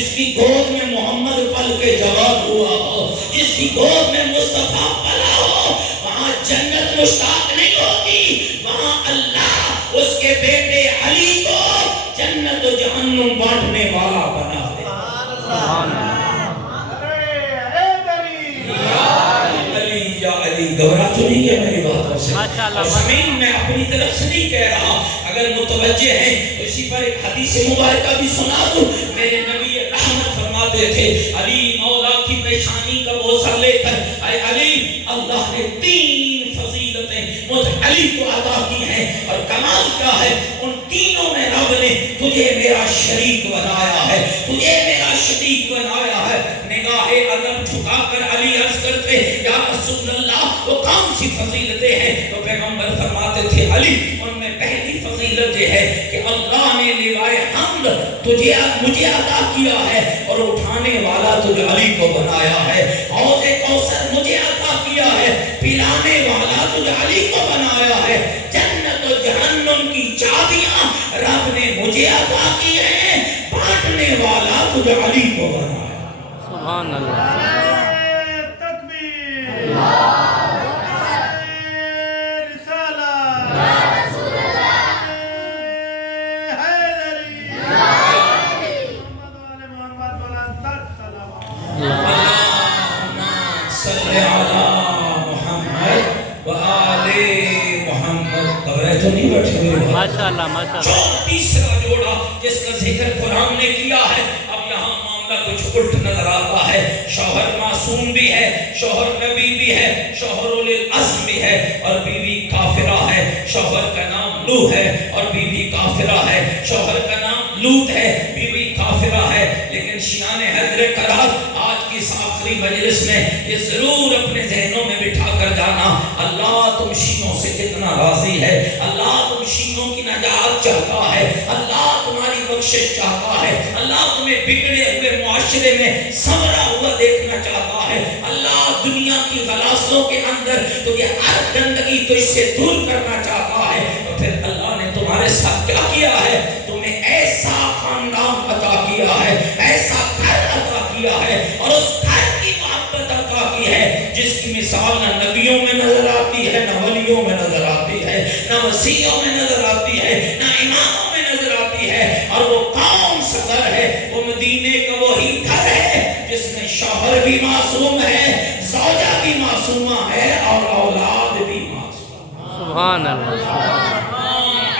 جس کی گود میں محمد پل کے جواب ہوا ہو، جس کی گود میں مصطفیٰ پلا ہو، وہاں جنت مشتاق نہیں ہوتی، وہاں اللہ اس کے بیٹے علی کو جنت و جہنم بانٹنے والا بنا دے۔ یا علی گھبرا تو نہیں ہے میری باتوں سے؟ اور سامعین میں اپنی طرف سے نہیں کہہ رہا، اگر متوجہ ہیں تو اسی پر ایک حدیث مبارکہ بھی سنا دوں۔ میرے نبی رحمت فرماتے تھے علی مولا کی پیشانی کا بوسہ لے کر، اے علی اللہ نے 3 فضیلتیں مجھ علی کو عطا کی ہیں، اور کمال کیا ہے ان تینوں میں رب نے تجھے میرا شریک بنایا ہے، تجھے میرا شریک بنایا ہے۔ نگاہ ادب جھکا کر علی عرض کرتے یا رسول اللہ وہ کون سی فضیلتیں ہیں؟ تو پیغمبر فرماتے تھے علی ان میں پہلی فضیلت یہ ہے کہ اللہ نے لوائے حمد مجھے عطا کیا ہے اور اٹھانے والا تجھ علی کو بنایا ہے، حوض کوثر مجھے عطا کیا ہے، پلانے والا تجھ علی کو بنایا ہے، جنت و جہنم کی چابیاں رب نے مجھے عطا کی ہیں، بانٹنے والا تجھ علی کو بنایا۔ سبحان اللہ۔ ماشاءاللہ ماشاءاللہ۔ تیسرا جوڑا جس کا ذکر قرآن نے کیا ہے، اب یہاں معاملہ کچھ الٹ نظر آتا ہے۔ شوہر معصوم بھی ہے، شوہر نبی بھی ہے، شوہر اولی العزم بھی ہے، اور بیوی کافرہ ہے۔ شوہر کا نام نوح ہے اور بیوی کافرہ ہے، شوہر کا نام لوط ہے، بیوی کافرہ ہے۔ لیکن شیعان حیدر کرات آج کی اس آخری مجلس میں یہ ضرور اپنے ذہنوں میں بٹھا کر جانا، اللہ تم شیعوں سے کتنا راضی ہے، اللہ تم شیعوں کی نجات چاہتا ہے، اللہ تمہاری بخشش چاہتا ہے، اللہ تمہیں بگڑے ہوئے معاشرے میں سنورا ہوا دیکھنا چاہتا ہے، اللہ دنیا کی غلاصوں کے اندر تجھے ہر گندگی تجھ سے دور کرنا چاہتا ہے۔ تو پھر اللہ نے تمہارے ساتھ کیا کیا ہے؟ تمہیں ایسا خاندان عطا کیا ہے، ایسا گھر عطا کیا ہے، اور اس گھر کی محبت عطا کی ہے جس کی مثال نہ نبیوں میں نظر آتی ہے، نہ ولیوں میں نظر آتی ہے، نہ وسیعوں میں نظر آتی ہے، نہ اماموں میں نظر آتی ہے۔ اور وہ کون سا گھر ہے؟ وہ مدینے کا وہی گھر ہے جس میں شوہر بھی معصوم ہے، زوجہ بھی معصومہ ہے، اور اولاد بھی معصوم ہے۔ سبحان اللہ۔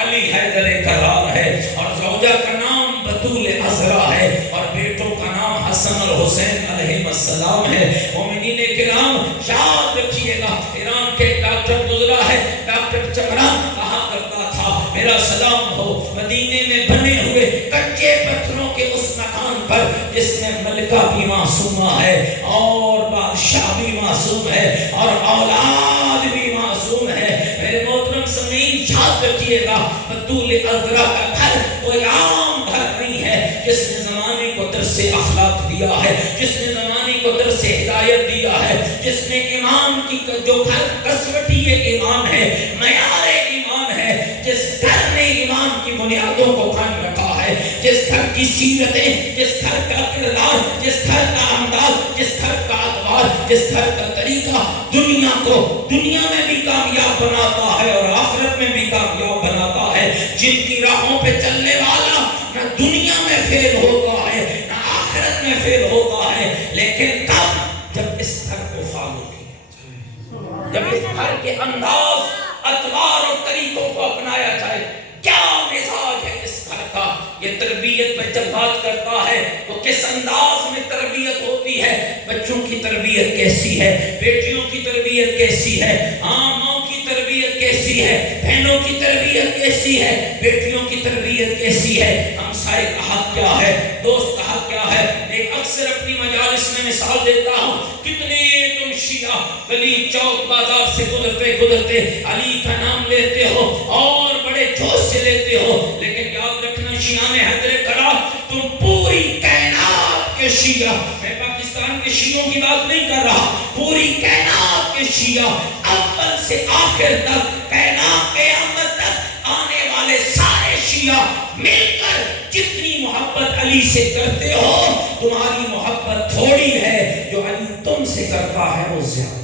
علی حیدر کرار ہے، اور زوجہ کا نام بطول عذرا ہے، اور بیٹوں کا نام حسن اور حسین علیہ السلام ہے۔ مومنین کرام یاد رکھیے گا، ایران کے ڈاکٹر گزرا ہے، ڈاکٹر چمران کہا کرتا تھا میرا سلام ہو مدینے میں بنے ہوئے کچے پتھروں کے اس مکان پر جس میں ملکہ بھی معصومہ ہے، اور بادشاہ بھی معصوم ہے، اور اولاد بھی معصوم ہے۔ میرے محترم سامعین یاد رکھیے گا، بطول عذرا کا گھر کوئی عام گھر نہیں ہے، جس نے زمانے کو درس اخلاق دیا ہے، جس نے زمانے کو درس ہدایت دیا ہے، جس نے ایمان کی جو گھر کسوٹی ایمان ہے، معیار ایمان ہے، جس گھر نے ایمان کی بنیادوں کو قائم رکھا ہے، جس گھر کی سیرتیں، جس گھر کا کردار، جس گھر کا انداز، جس گھر کا اعتبار، جس گھر کا طریقہ دنیا کو دنیا میں بھی کامیاب بناتا ہے اور آخرت میں بھی کامیاب بناتا ہے۔ جن کی راہوں پہ چلنے والا نہ دنیا میں فیل ہوتا ہے نہ آخرت میں فیل ہوتا ہے، لیکن کب؟ جب اس گھر کو فالو کیا، جب اس گھر کے انداز، اطوار اور طریقوں کو اپنایا جائے۔ کیا مزاج ہے اس گھر کا؟ یہ تربیت پہ جب بات کرتا ہے تو کس انداز میں تربیت ہوتی ہے؟ بچوں کی تربیت کیسی ہے، بیٹیوں کی تربیت کیسی ہے، ماں کی تربیت کیسی ہے، بہنوں کی تربیت کیسی ہے، بیٹیوں کی تربیت کیسی ہے، ہمسائے کا حق کیا ہے، دوست کا حق کیا ہے۔ ایک اکثر اپنی مجالس میں مثال دیتا ہوں، کتنے تم شیعہ گلی چوک بازار سے گزرتے گزرتے علی کا نام لیتے ہو اور بڑے جوش سے لیتے ہو، لیکن یاد رکھنا شیعان حیدر کرات تم پوری کائنات کے شیعہ، میں پاکستان کے شیعوں کی بات نہیں کر رہا، پوری کائنات کے شیعہ اول سے آخر تک، کائنات قیامت تک آنے والے سارے شیعہ مل کر جتنی محبت محبت علی سے کرتے ہو تمہاری محبت تھوڑی ہے، جو علی تم سے کرتا ہے وہ زیادہ۔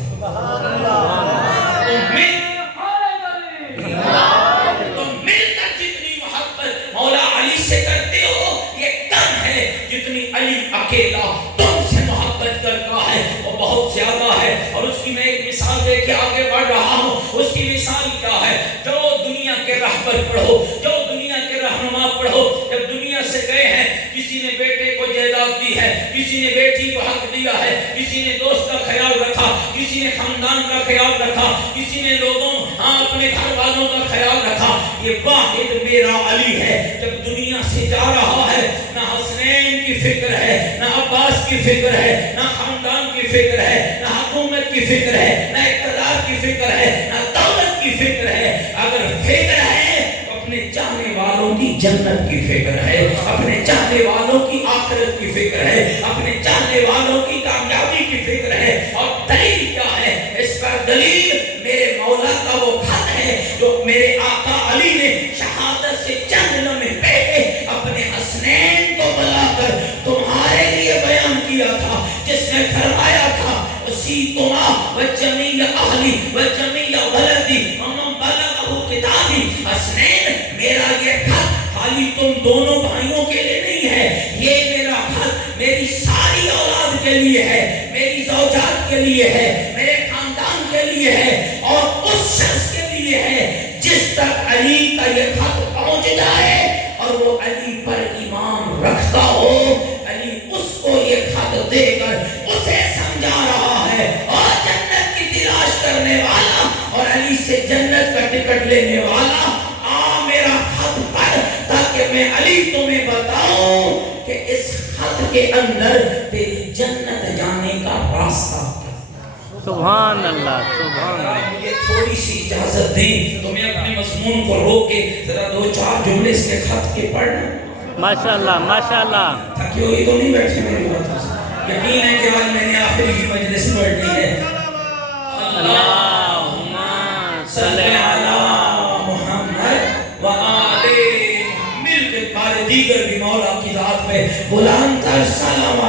تم مل کر جتنی محبت مولا علی سے کرتے ہو یہ کم ہے، جتنی علی اکیلا تم سے محبت کرتا ہے وہ بہت زیادہ ہے۔ اور اس کی میں ایک مثال دے کے آگے بڑھ رہا ہوں۔ اس کی مثال کیا ہے؟ جو دنیا کے رہبر پڑھو، جو دنیا کے رہنما پڑھو، جب دنیا سے گئے ہیں، کسی نے بیٹے کو جائیداد دی ہے، کسی نے بیٹی کو حق دیا ہے، کسی نے دوست کا خیال رکھا، کسی نے خاندان کا خیال رکھا، کسی نے لوگوں اپنے گھر والوں کا خیال رکھا، یہ واحد میرا علی ہے۔ جب دنیا سے جا رہا ہے نہ حسنین کی فکر ہے، نہ عباس کی فکر ہے، نہ خاندان کی فکر ہے، نہ حکومت کی فکر ہے، نہ اقتدار کی فکر ہے، نہ دولت کی فکر ہے۔ اگر فکر ہے تو اپنے چاہنے والوں کی جنت کی فکر ہے، اپنے چاہنے والوں کی آخرت کی فکر ہے، اپنے چاہنے والوں کی کامیابی کی فکر ہے۔ اور دلیل کیا ہے اس کا؟ دلیل میرے مولا کا وہ خط ہے جو میرے آقا علی نے شہادت سے چند لمحے پہلے اپنے حسنین کو بلا کر تمہارے لیے بیان کیا تھا، جس نے فرمایا تھا وصیتما وجمیع اہلی وجمیع ولدی ومن بلغہ کتابی۔ حسنین میرا یہ خط خالی تم دونوں بھائیوں کے لیے نہیں ہے، یہ میرا خط میری ساری اولاد کے لیے ہے، میری زوجات کے لیے ہے، میرے خاندان کے لیے ہے، اور اس شخص کے لیے ہے جس تک علی کا یہ خط پہنچ جائے اور وہ علی پر ایمان رکھتا ہو، علی اس کو یہ خط دے کر اسے سمجھا رہا ہے، اور جنت کی تلاش کرنے والا اور علی سے جنت کا ٹکٹ لینے والا آ میرا خط پڑھ، تاکہ میں علی تمہیں بتاؤں کہ اس خط کے اندر تیری جنت جانے کا راستہ۔ سبحان اللہ، سبحان اللہ۔ یہ تھوڑی سی اجازت دیں تو میں اپنے مضمون کو روک کے ذرا دو چار جملے اس کے خط کے پڑھنا۔ ماشاءاللہ ماشاءاللہ۔ تھکی ہوئی تو نہیں بیٹھے میری باتوں سے؟ یقین ہے کہ آج میں نے آخری کی مجلس پڑھنی ہے۔ اللہم صلی علی محمد وآل مل کے پارے دیگر بھی مولا کی ذات پہ بلند تر سلام۔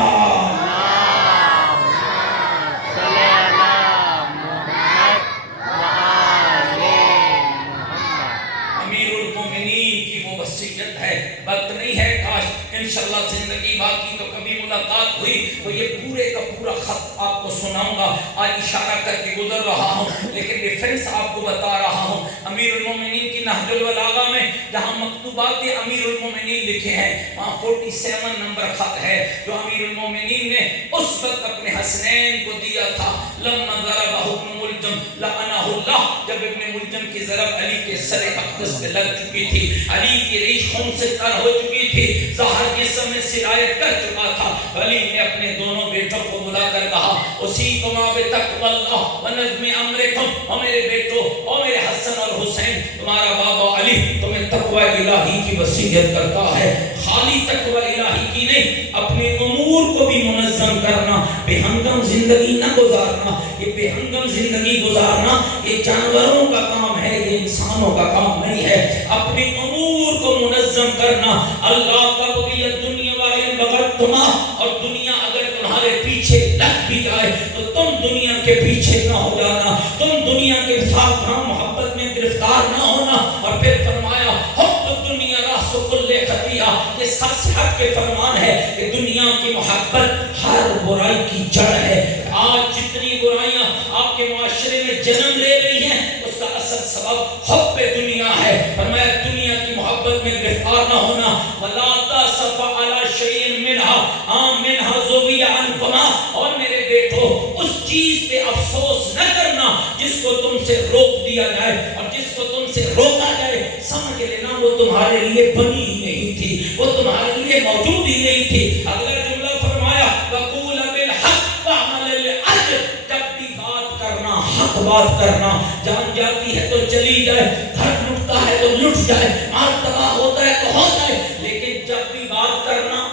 وقت نہیں ہے، کاش انشاءاللہ زندگی باقی تو کبھی ملاقات ہوئی تو یہ پورے کا پورا خط آپ کو سناؤں گا۔ آج اشارہ کر کے گزر رہا ہوں لیکن ریفرنس آپ کو بتا رہا ہوں۔ امیر المومنین کی نہج البلاغہ میں جہاں مکتوبات امیر المومنین لکھے ہیں وہاں 47 نمبر خط ہے جو امیر المومنین نے اس وقت اپنے حسنین کو دیا تھا۔ لما ضربہ ابن ملجم لعنہ اللہ، جب ابن ملجم کی ضرب علی کے سر اقدس پہ لگ چکی تھی، علی کی ریش خون سے تر ہو چکی تھی، زہر جسم میں سرایت کر چکا تھا، علی نے اپنے دونوں بیٹوں کو بلا کر کہا اصیکما بتقوی اللہ ونظم امرکم، اور میرے بیٹو اور میرے حسن اور حسین، تمہارا بابا علی تمہیں تقوی الہی کی وصیت کرتا ہے۔ خالی تقوی الہی کی نہیں، اپنے امور کو بھی منظم کرنا، بے ہنگم زندگی نہ گزارنا۔ یہ بے ہنگم زندگی گزارنا یہ جانوروں کا کام ہے، یہ انسانوں کا کام نہیں ہے۔ اپنے امور کو منظم کرنا۔ اللہ تبغی الدنیا وإن بغتما، اور دنیا اگر تمہارے پیچھے لگ بھی جائے تو تم دنیا کے پیچھے نہ ہو جانا، تم دنیا کے ساتھ محبت میں گرفتار نہ ہونا۔ اور پھر فرمایا حب الدنیا راس کل خطیہ، یہ سچ حق کے فرمان ہے کہ دنیا کی محبت ہر برائی کی جڑ ہے۔ آج جتنی برائیاں آپ کے معاشرے میں جنم لے رہی ہیں اس کا اصل سبب حب دنیا ہے۔ فرمایا دنیا کی محبت میں گرفتار نہ ہونا۔ وَلَا تَأْسَفَ عَلَى شَيْءٍ مِّنْهَا زُوِيَ عَنْكُمَا، اور میرے بیٹو اس چیز پہ افسوس نہ کرنا جس کو تم سے روک دیا جائے، اور جس کو تم سے روکا جائے سمجھ لینا وہ تمہارے لیے بنی ہی نہیں تھی، وہ تمہارے لیے موجود ہی نہیں تھی۔ اگلا جملہ فرمایا وَقُولَ بِالْحَقِّ وَاعْمَلْ بِالْعَدْلِ، جب بھی بات کرنا حق بات کرنا، جان جاتی ہے تو چلی جائے، گھر لٹتا ہے تو لٹ جائے، مال تباہ ہوتا ہے تو ہو جائے، لیکن جب بھی بات کرنا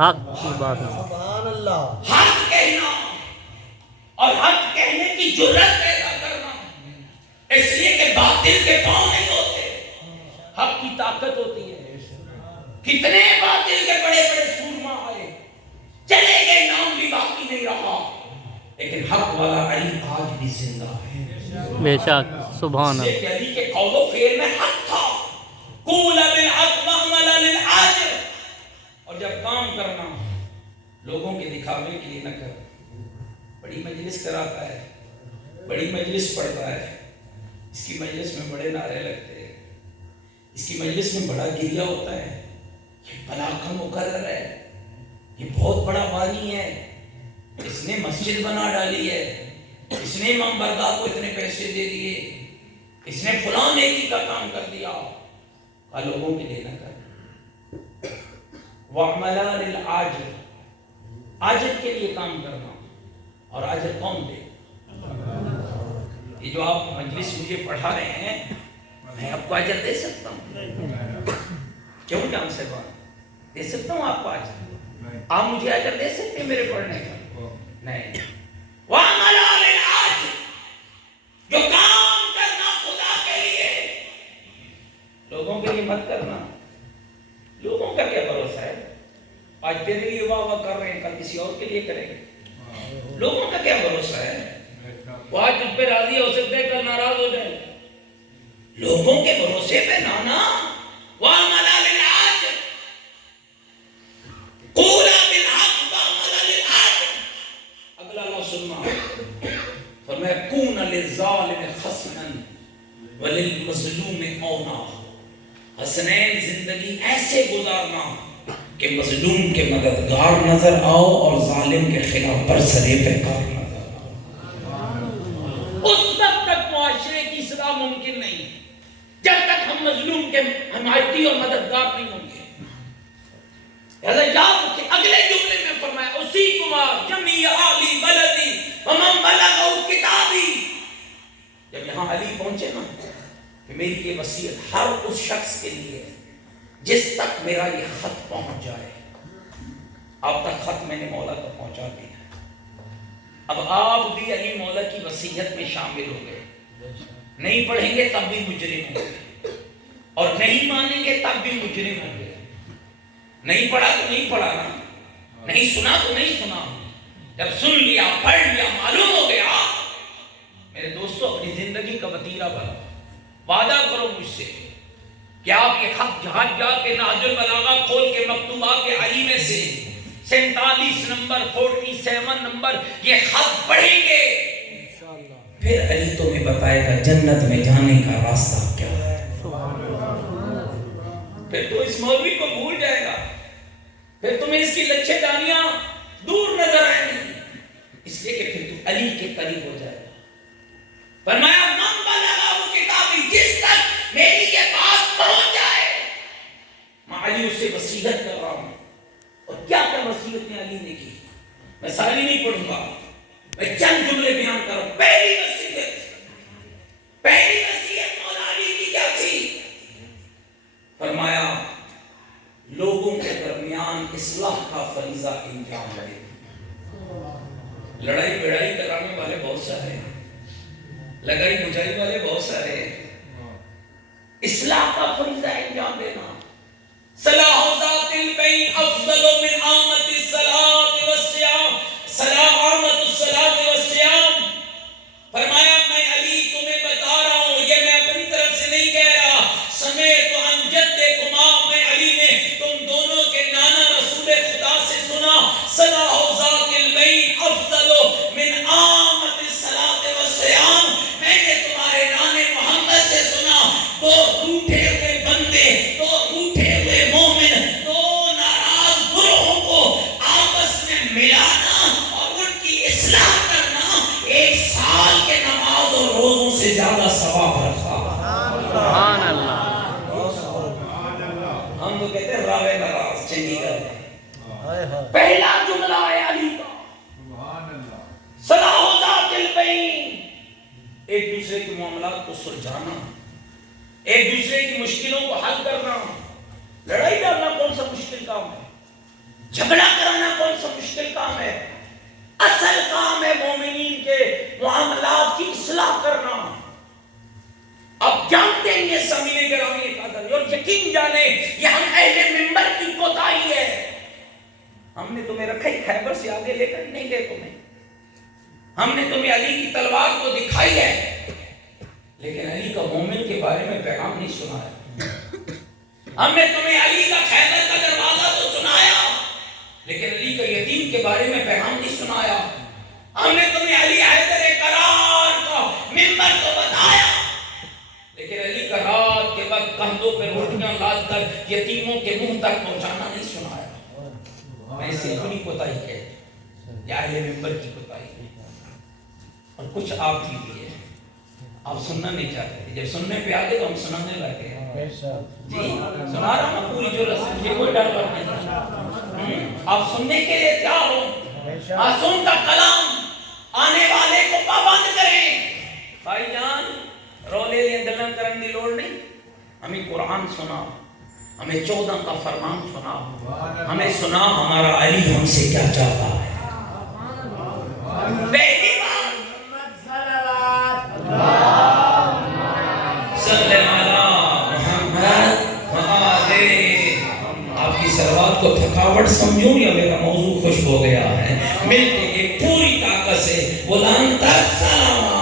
حق کی بات ہے، سبحان اللہ، حق کہنا اور حق کہنے کی جرت پیدا کرنا، اس لیے کہ باطل کے پاؤں نہیں ہوتے، حق کی طاقت ہوتی ہے۔ کتنے باطل کے بڑے بڑے سورما آئے چلے گئے، نام بھی باقی نہیں رہا، لیکن حق والا علی آج بھی زندہ ہے۔ بے شک سبحان اس لیے کہ اللہ، علی کے قول و فعل میں حق تھا، قول بالحق واعمل للعاجل، اور جب کام کرنا لوگوں کے دکھاوے کے لیے نہ کر، بڑی مجلس کراتا ہے، بڑی مجلس پڑھتا ہے، اس کی مجلس میں بڑے نعرے لگتے ہیں، اس کی مجلس میں بڑا گریہ ہوتا ہے، یہ بلا کا مقرر ہے، یہ بہت بڑا بانی ہے، اس نے مسجد بنا ڈالی ہے، اس نے امام برگاہ کو اتنے پیسے دے دیے، اس نے فلاں نیکی کا کام کر دیا، لوگوں کے لیے نہ کر۔ وَعْمَلَا لِلْعَاجِلِ، عاجل کے لیے کام کرنا، اور عاجل کون دے؟ یہ جو آپ مجلس مجھے پڑھا رہے ہیں، میں آپ کو اجر دے سکتا ہوں؟ کیوں جان سے بات دے سکتا ہوں آپ کو اجر؟ آپ مجھے اجر دے سکتے ہیں میرے پڑھنے کا؟ نہیں۔ وَعْمَلَا لِلْعَاجِلِ، جو کام کرنا خدا کے لیے، لوگوں کے لیے مت کرنا۔ لوگوں کا کیا بھروسہ ہے؟ آج تیرے لیے واہ واہ کر رہے ہیں، کل کسی اور کے لیے کریں گے۔ لوگوں کا کیا بھروسہ ہے؟ وہ آج تجھ پہ راضی ہو سکتے ہیں، کل ناراض ہو جائیں۔ لوگوں کے بھروسے پہ نانا۔ وَعْمَلَا لِلْعَاجِلِ، قُولَا بِالْحَقِّ وَعْمَلَا لِلْعَاجِلِ۔ اگلا نہ سننا، فرمایا کُونَ لِلظَّالِمِ خَصْمًا وَلِلْمَظْلُومِ عَوْنًا۔ حسنین زندگی ایسے گزارنا کہ مظلوم کے مددگار نظر آؤ اور ظالم کے خلاف برسرے پہ کار نظر آؤ۔ اس وقت تک معاشرے کی اصلاح ممکن نہیں جب تک ہم مظلوم کے حمایتی اور مددگار نہیں ہوں گے۔ لہذا یاد رکھیں، اگلے جملے میں فرمایا اُسِیکُمَا جَمِيعَ آلِ بَلَدِي وَمَنْ بَلَغَهُ کِتَابِی۔ جب یہاں علی پہنچے نا کہ میری یہ وصیت ہر اس شخص کے لیے جس تک میرا یہ خط پہنچ جائے۔ اب تک خط میں نے مولا کو پہنچا دیا، اب آپ بھی علی مولا کی وصیت میں شامل ہو گئے۔ نہیں پڑھیں گے تب بھی مجرم ہوں گے، اور نہیں مانیں گے تب بھی مجرم ہوں گے۔ نہیں پڑھا تو نہیں پڑھا نا، نہیں سنا تو نہیں سنا، جب سن لیا پڑھ لیا معلوم ہو گیا۔ میرے دوستو، اپنی زندگی کا وتیرہ بناؤ، وعدہ کرو مجھ سے کہ آپ یہ خط جہاں جا کے نہج البلاغہ کھول کے مکتوبات علی میں سے 47 نمبر 47 نمبر یہ خط پڑھیں گے، پھر علی تمہیں بتائے گا جنت میں جانے کا راستہ کیا ہے۔ پھر تو اس مولوی کو بھول جائے گا، پھر تمہیں اس کی لچھے دانیاں دور نظر آئیں گی، اس لیے کہ پھر تو علی کے قریب ہو جائے گا۔ فرمایا من بلغہ کتابی، جس تک میری یہ بات پہنچ جائے۔ میں علی اس سے وصیت کر رہا ہوں، اور کیا کیا وصیت میں علی نے کی، میں ساری نہیں پڑھوں گا، میں چند جملے بیان کروں۔ پہلی وصیت مولا علی کی کیا تھی؟ فرمایا لوگوں کے درمیان اصلاح کا فریضہ انجام دے۔ لڑائی بڑائی کرانے والے بہت سارے ہیں، لگائی بجائی والے بہت سارے ہیں، اصلاح کا فریضہ انجام دینا۔ صلاح ذات البین افضل من عامت الصلاۃ والصیام، صلاح عامت الصلاۃ والصیام۔ فرمایا میں علی تمہیں بتا رہا ہوں، یہ میں اپنی طرف سے نہیں کہہ رہا، سمیت عن جدکما، میں علی نے تم دونوں کے نانا رسول خدا سے سنا، صلاح ذات البین افضل من عامت الصلاۃ والصیام۔ میں نے تمہارے نانے محمد سے سنا، دو روٹھے ہوئے بندے، دو روٹھے ہوئے مومن، دو ناراض گروہوں کو آپس میں ملانا اور ان کی اصلاح کرنا 1 سال کے نماز اور روزوں سے زیادہ ثواب رکھا۔ سبحان اللہ، ہم تو کہتے ہیں راوے ناراض چنگی گل ہے۔ پہلا جملہ ہے علی کا، صلاح ذات البین، ایک دوسرے کے معاملات کو سلجھانا، ایک دوسرے کی مشکلوں کو حل کرنا۔ لڑائی ڈالنا کون سا مشکل کام ہے؟ جھگڑا کرانا کون سا مشکل کام ہے؟ اصل کام ہے مومنین کے معاملات کی اصلاح کرنا۔ اب جانتے ہیں یہ سامعین گرامی ایک عدل کریں اور یقین جانے یہ ہم اہل منبر کی کوتاہی ہے. ہم نے تمہیں رکھا ہی خیبر سے آگے لے کر نہیں گئے تمہیں. ہم نے تمہیں علی کی تلوار کو دکھائی ہے لیکن علی کا مومن کے بارے میں پیغام نہیں سنایا. ہم نے تمہیں علی کا خیبر کا دروازہ تو سنایا لیکن علی کا یتیم کے بارے میں پیغام نہیں سنایا. ہم نے تمہیں علی حیدر کرار کا منبر تو بتایا لیکن علی کا رات کے وقت کندھوں پہ روٹیاں لاد کر یتیموں کے منہ تک پہنچانا نہیں سنایا. میں اسے اپنی کوتاہی کہتا ہوں یا اہل منبر کی کوتاہی. اور کچھ آپ کی بھی ہے, آپ سننا نہیں چاہتے تھے, جب سننے پہ آگے تو ہم سنانے لگے. جی سنا رہا ہوں پوری جو رسم, یہ کوئی ڈر نہیں. آپ سننے کے لیے تیار ہو. معصوم کا کلام آنے والے کو پابند کریں. بھائی جان رولے لیں دلن کرن دی لوڑ نہیں. ہمیں قرآن سنا, ہمیں 14 کا فرمان سنا, ہمیں سنا ہمارا علی ہم سے کیا چاہتا ہے. پہلی بات صلی اللہ محمد وآلہ. آپ کی صلوات کو تھکاوٹ سمجھوں یا میرا موضوع خوش ہو گیا ہے؟ ملتے ہیں پوری طاقت سے بلند تر سلام.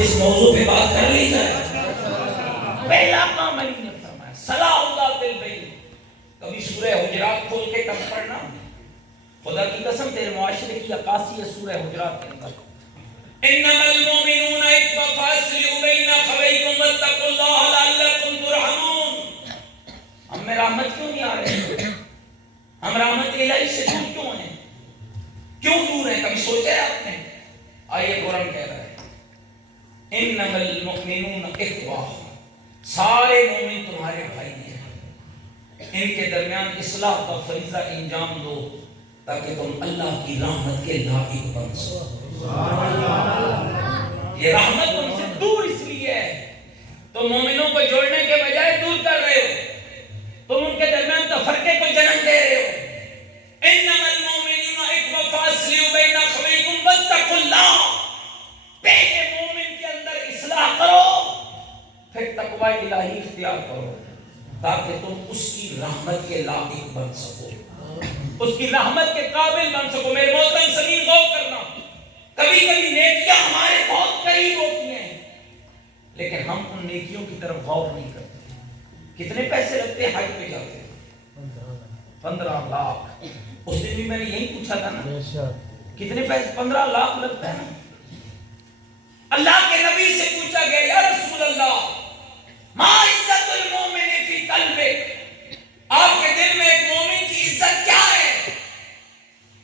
اس موضوع پہ بات کر لی جائے. پہلا کام علی نے فرمایا صلاح اللہ بالبین. کبھی سورہ حجرات کھول کے کب پڑھنا, خدا کی قسم تیرے معاشرے کی عکاسی ہے سورہ حجرات کے اندر. انما المؤمنون اخوة فاصلحوا بین اخویکم واتقوا اللہ لعلکم ترحمون. ہم میں رحمت کیوں نہیں آ رہے؟ ہم رحمت الہی سے دور کیوں ہیں؟ کیوں دور ہیں؟ کبھی سوچا ہے آپ نے؟ آئیے قرآن کہہ رہا ہے انما المؤمنون اخوة, سارے مومن تمہارے بھائی ہیں. ان کے درمیان اصلاح کا فریضہ انجام دو تاکہ تم اللہ کی رحمت کے لائق بن سکو. یہ رحمت تم سے دور اس لیے ہے تم مومنوں کو جوڑنے کے بجائے دور کر رہے ہو, تم ان کے درمیان تفرقے کو جنم دے رہے ہو. انما المؤمنون اخوة فاصلحوا بین اخویکم واتقوا اللہ. پہلے مومن کے اندر اصلاح کرو پھر تقوی الہی اختیار کرو تاکہ تم اس کی رحمت کے لائق بن سکو, اس کی رحمت کے قابل بن سکو. میرے محترم سمیر غور کرنا, کبھی کبھی نیکیاں ہمارے بہت قریب ہوتی ہیں لیکن ہم ان نیکیوں کی طرف غور نہیں کرتے. کتنے پیسے لگتے ہیں حج پہ جاتے ہیں؟ 15 لاکھ. اس دن بھی میں نے یہی پوچھا تھا نا کتنے پیسے؟ 15 لاکھ لگتا ہے نا. اللہ کے نبی سے پوچھا گیا یا رسول اللہ ما عزت المومن فی قلبک, آپ کے دل میں ایک مومن کی عزت کیا ہے؟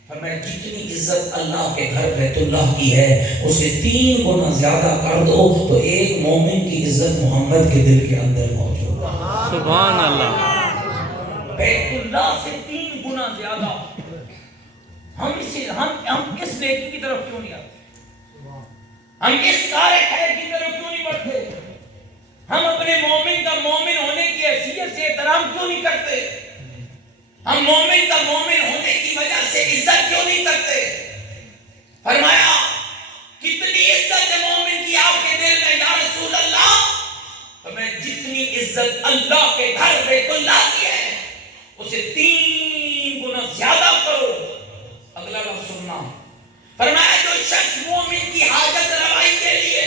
فرمایا جتنی عزت اللہ کے گھر بیت اللہ کی ہے اسے 3 گنا زیادہ کر دو تو ایک مومن کی عزت محمد کے دل کے اندر موجود ہے. سبحان اللہ. بیت اللہ سے 3 گنا زیادہ. ہم اس نیکی کی طرف کیوں نہیں آتے؟ ہم اس کار خیر کی طرف کیوں نہیں بڑھتے؟ ہم اپنے مومن کا مومن ہونے کی حیثیت سے احترام کیوں نہیں کرتے؟ ہم مومن کا مومن ہونے کی وجہ سے عزت کیوں نہیں کرتے؟ فرمایا کتنی عزت ہے مومن کی آپ کے دل میں یا رسول اللہ؟ فرمایا جتنی عزت اللہ کے گھر بیت اللہ کی ہے اسے 3 گنا زیادہ کرو. اگلا لفظ سننا. فرمایا جو شخص مومن کی حاجت روائی کے لیے,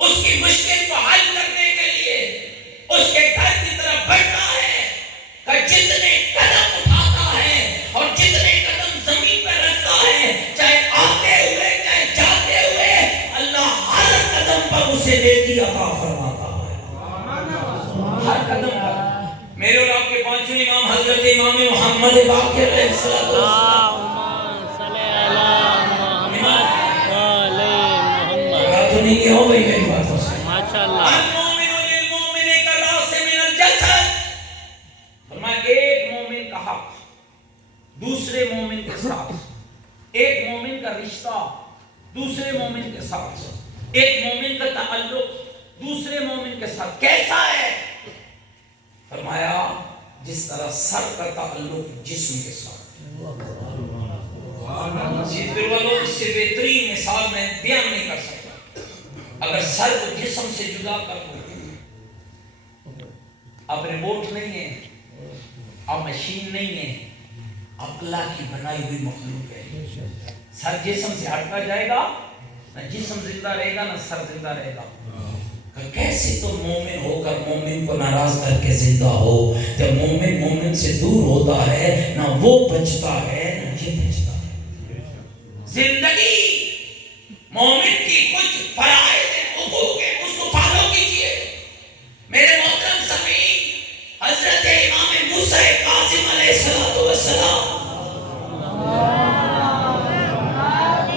اس کی مشکل کو حل کرنے کے لیے اس کے گھر کی طرف بڑھتا ہے, کہ جتنے قدم اٹھاتا ہے اور جتنے قدم زمین پر رکھتا ہے, چاہے آتے ہوئے چاہے جاتے ہوئے, اللہ ہر قدم پر اسے نیکی عطا فرماتا ہے. ہر قدم پر. میرے اور آپ کے 5ویں امام حضرت امام محمد باقر علیہ السلام نہیں کیا ہو گئی میری بات سے. ماشاءاللہ. المومن للمومن کالراس من الجسد. فرمایا ایک مومن کا حق دوسرے مومن کے ساتھ, ایک مومن کا رشتہ دوسرے مومن کے ساتھ, ایک مومن کا تعلق دوسرے مومن کے ساتھ کیسا ہے؟ فرمایا جس طرح سر کا تعلق جسم کے ساتھ. سیدھے والوں اس سے بہترین مثال میں بیان نہیں کر سکتا. اگر سر کو جسم سے جدا کر دو، اب ریموٹ نہیں ہے، اب مشین نہیں ہے، اب اللہ کی بنائی ہوئی مخلوق ہے. سر جسم سے ہٹتا جائے گا، نہ جسم زندہ رہے گا نہ سر زندہ رہے گا. کیسے تو مومن ہو کر مومن کو ناراض کر کے زندہ ہو؟ جب مومن مومن سے دور ہوتا ہے نہ وہ بچتا ہے نہ یہ بچتا ہے. زندگی مومن کی کچھ فرائض ہیں، حقوق ہیں، اس کو فالو کیجئے. میرے محترم سامعین، حضرت امام موسیٰ کاظم علیہ السلام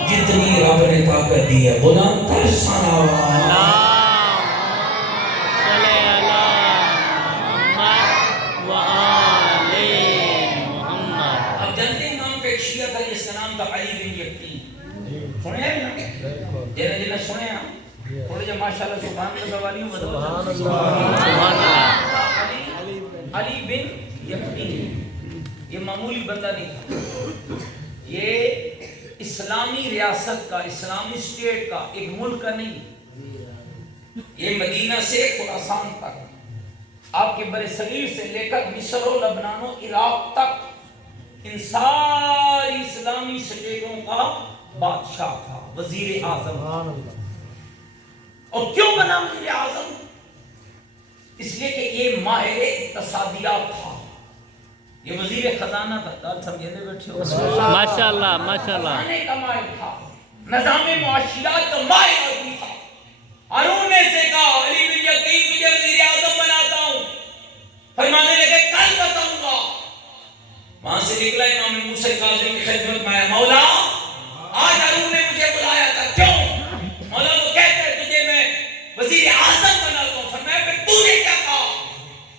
جتنی رب نے طاقت دی ہے، بلند تر ثنا جنہیں سنے ہیں تھوڑے جو ماشاءاللہ سبحان اللہ سوالیوں بدل علی بن یقین یہ معمولی بندہ نہیں تھا. یہ اسلامی ریاست کا، اسلامی اسٹیٹ کا، ایک ملک کا نہیں. یہ مدینہ سے خراسان تک، آپ کے برصغیر سے لے کر مصر و لبنان و عراق تک، ان ساری اسلامی اسٹیٹوں کا بادشاہ تھا، وزیر اعظم. اور کیوں بنا وزیر اعظم؟ اس لیے کہ یہ ماہر اقتصادیات تھا. یہ وزیر خزانہ تھا. داد سمجھے بیٹھے ہو؟ ماشاءاللہ ماشاءاللہ. خزانے کا ماہر تھا، نظام معاشیات کا ماہر آدمی تھا. ہارون نے سے کہا علی بن یقین تجھے وزیر اعظم بناتا ہوں. فرمانے لگے کل بتاؤں گا. وہاں سے نکلا امام موسیٰ کاظم کی خدمت میں آیا، مولا آج ہارون نے مجھے بلایا تھا. کیوں؟ مولا وہ کہتا ہے تجھے میں وزیر اعظم بناتا ہوں. فرمایا پھر تو نے کیا کہا؟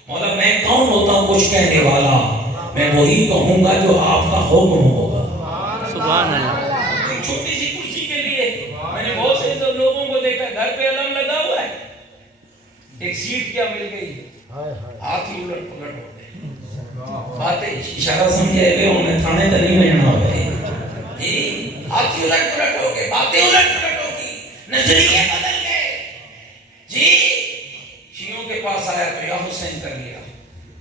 مولا میں کون ہوتا ہوں کچھ کہنے والا؟ میں وہی کہوں گا جو آپ کا حکم ہوگا. سبحان اللہ. ایک چھوٹی سی کرسی کے لیے میں نے بہت سے لوگوں کو دیکھا گھر پہ علم لگا ہوا ہے، ایک سیٹ کیا مل گئی، ہاتھ ہی الٹ پلٹ ہو گئے. باتیں اشارہ سمجھے ہوئے انہیں تھانے تک نہیں بھیجنا ہوگا. جی ہاتھ ہی الٹ پلٹ ہو گئے، باتیں الٹ پلٹ ہو گئی، نظریے بدل گئے. جی شیعوں کے پاس آیا تو یا حسین کر لیا،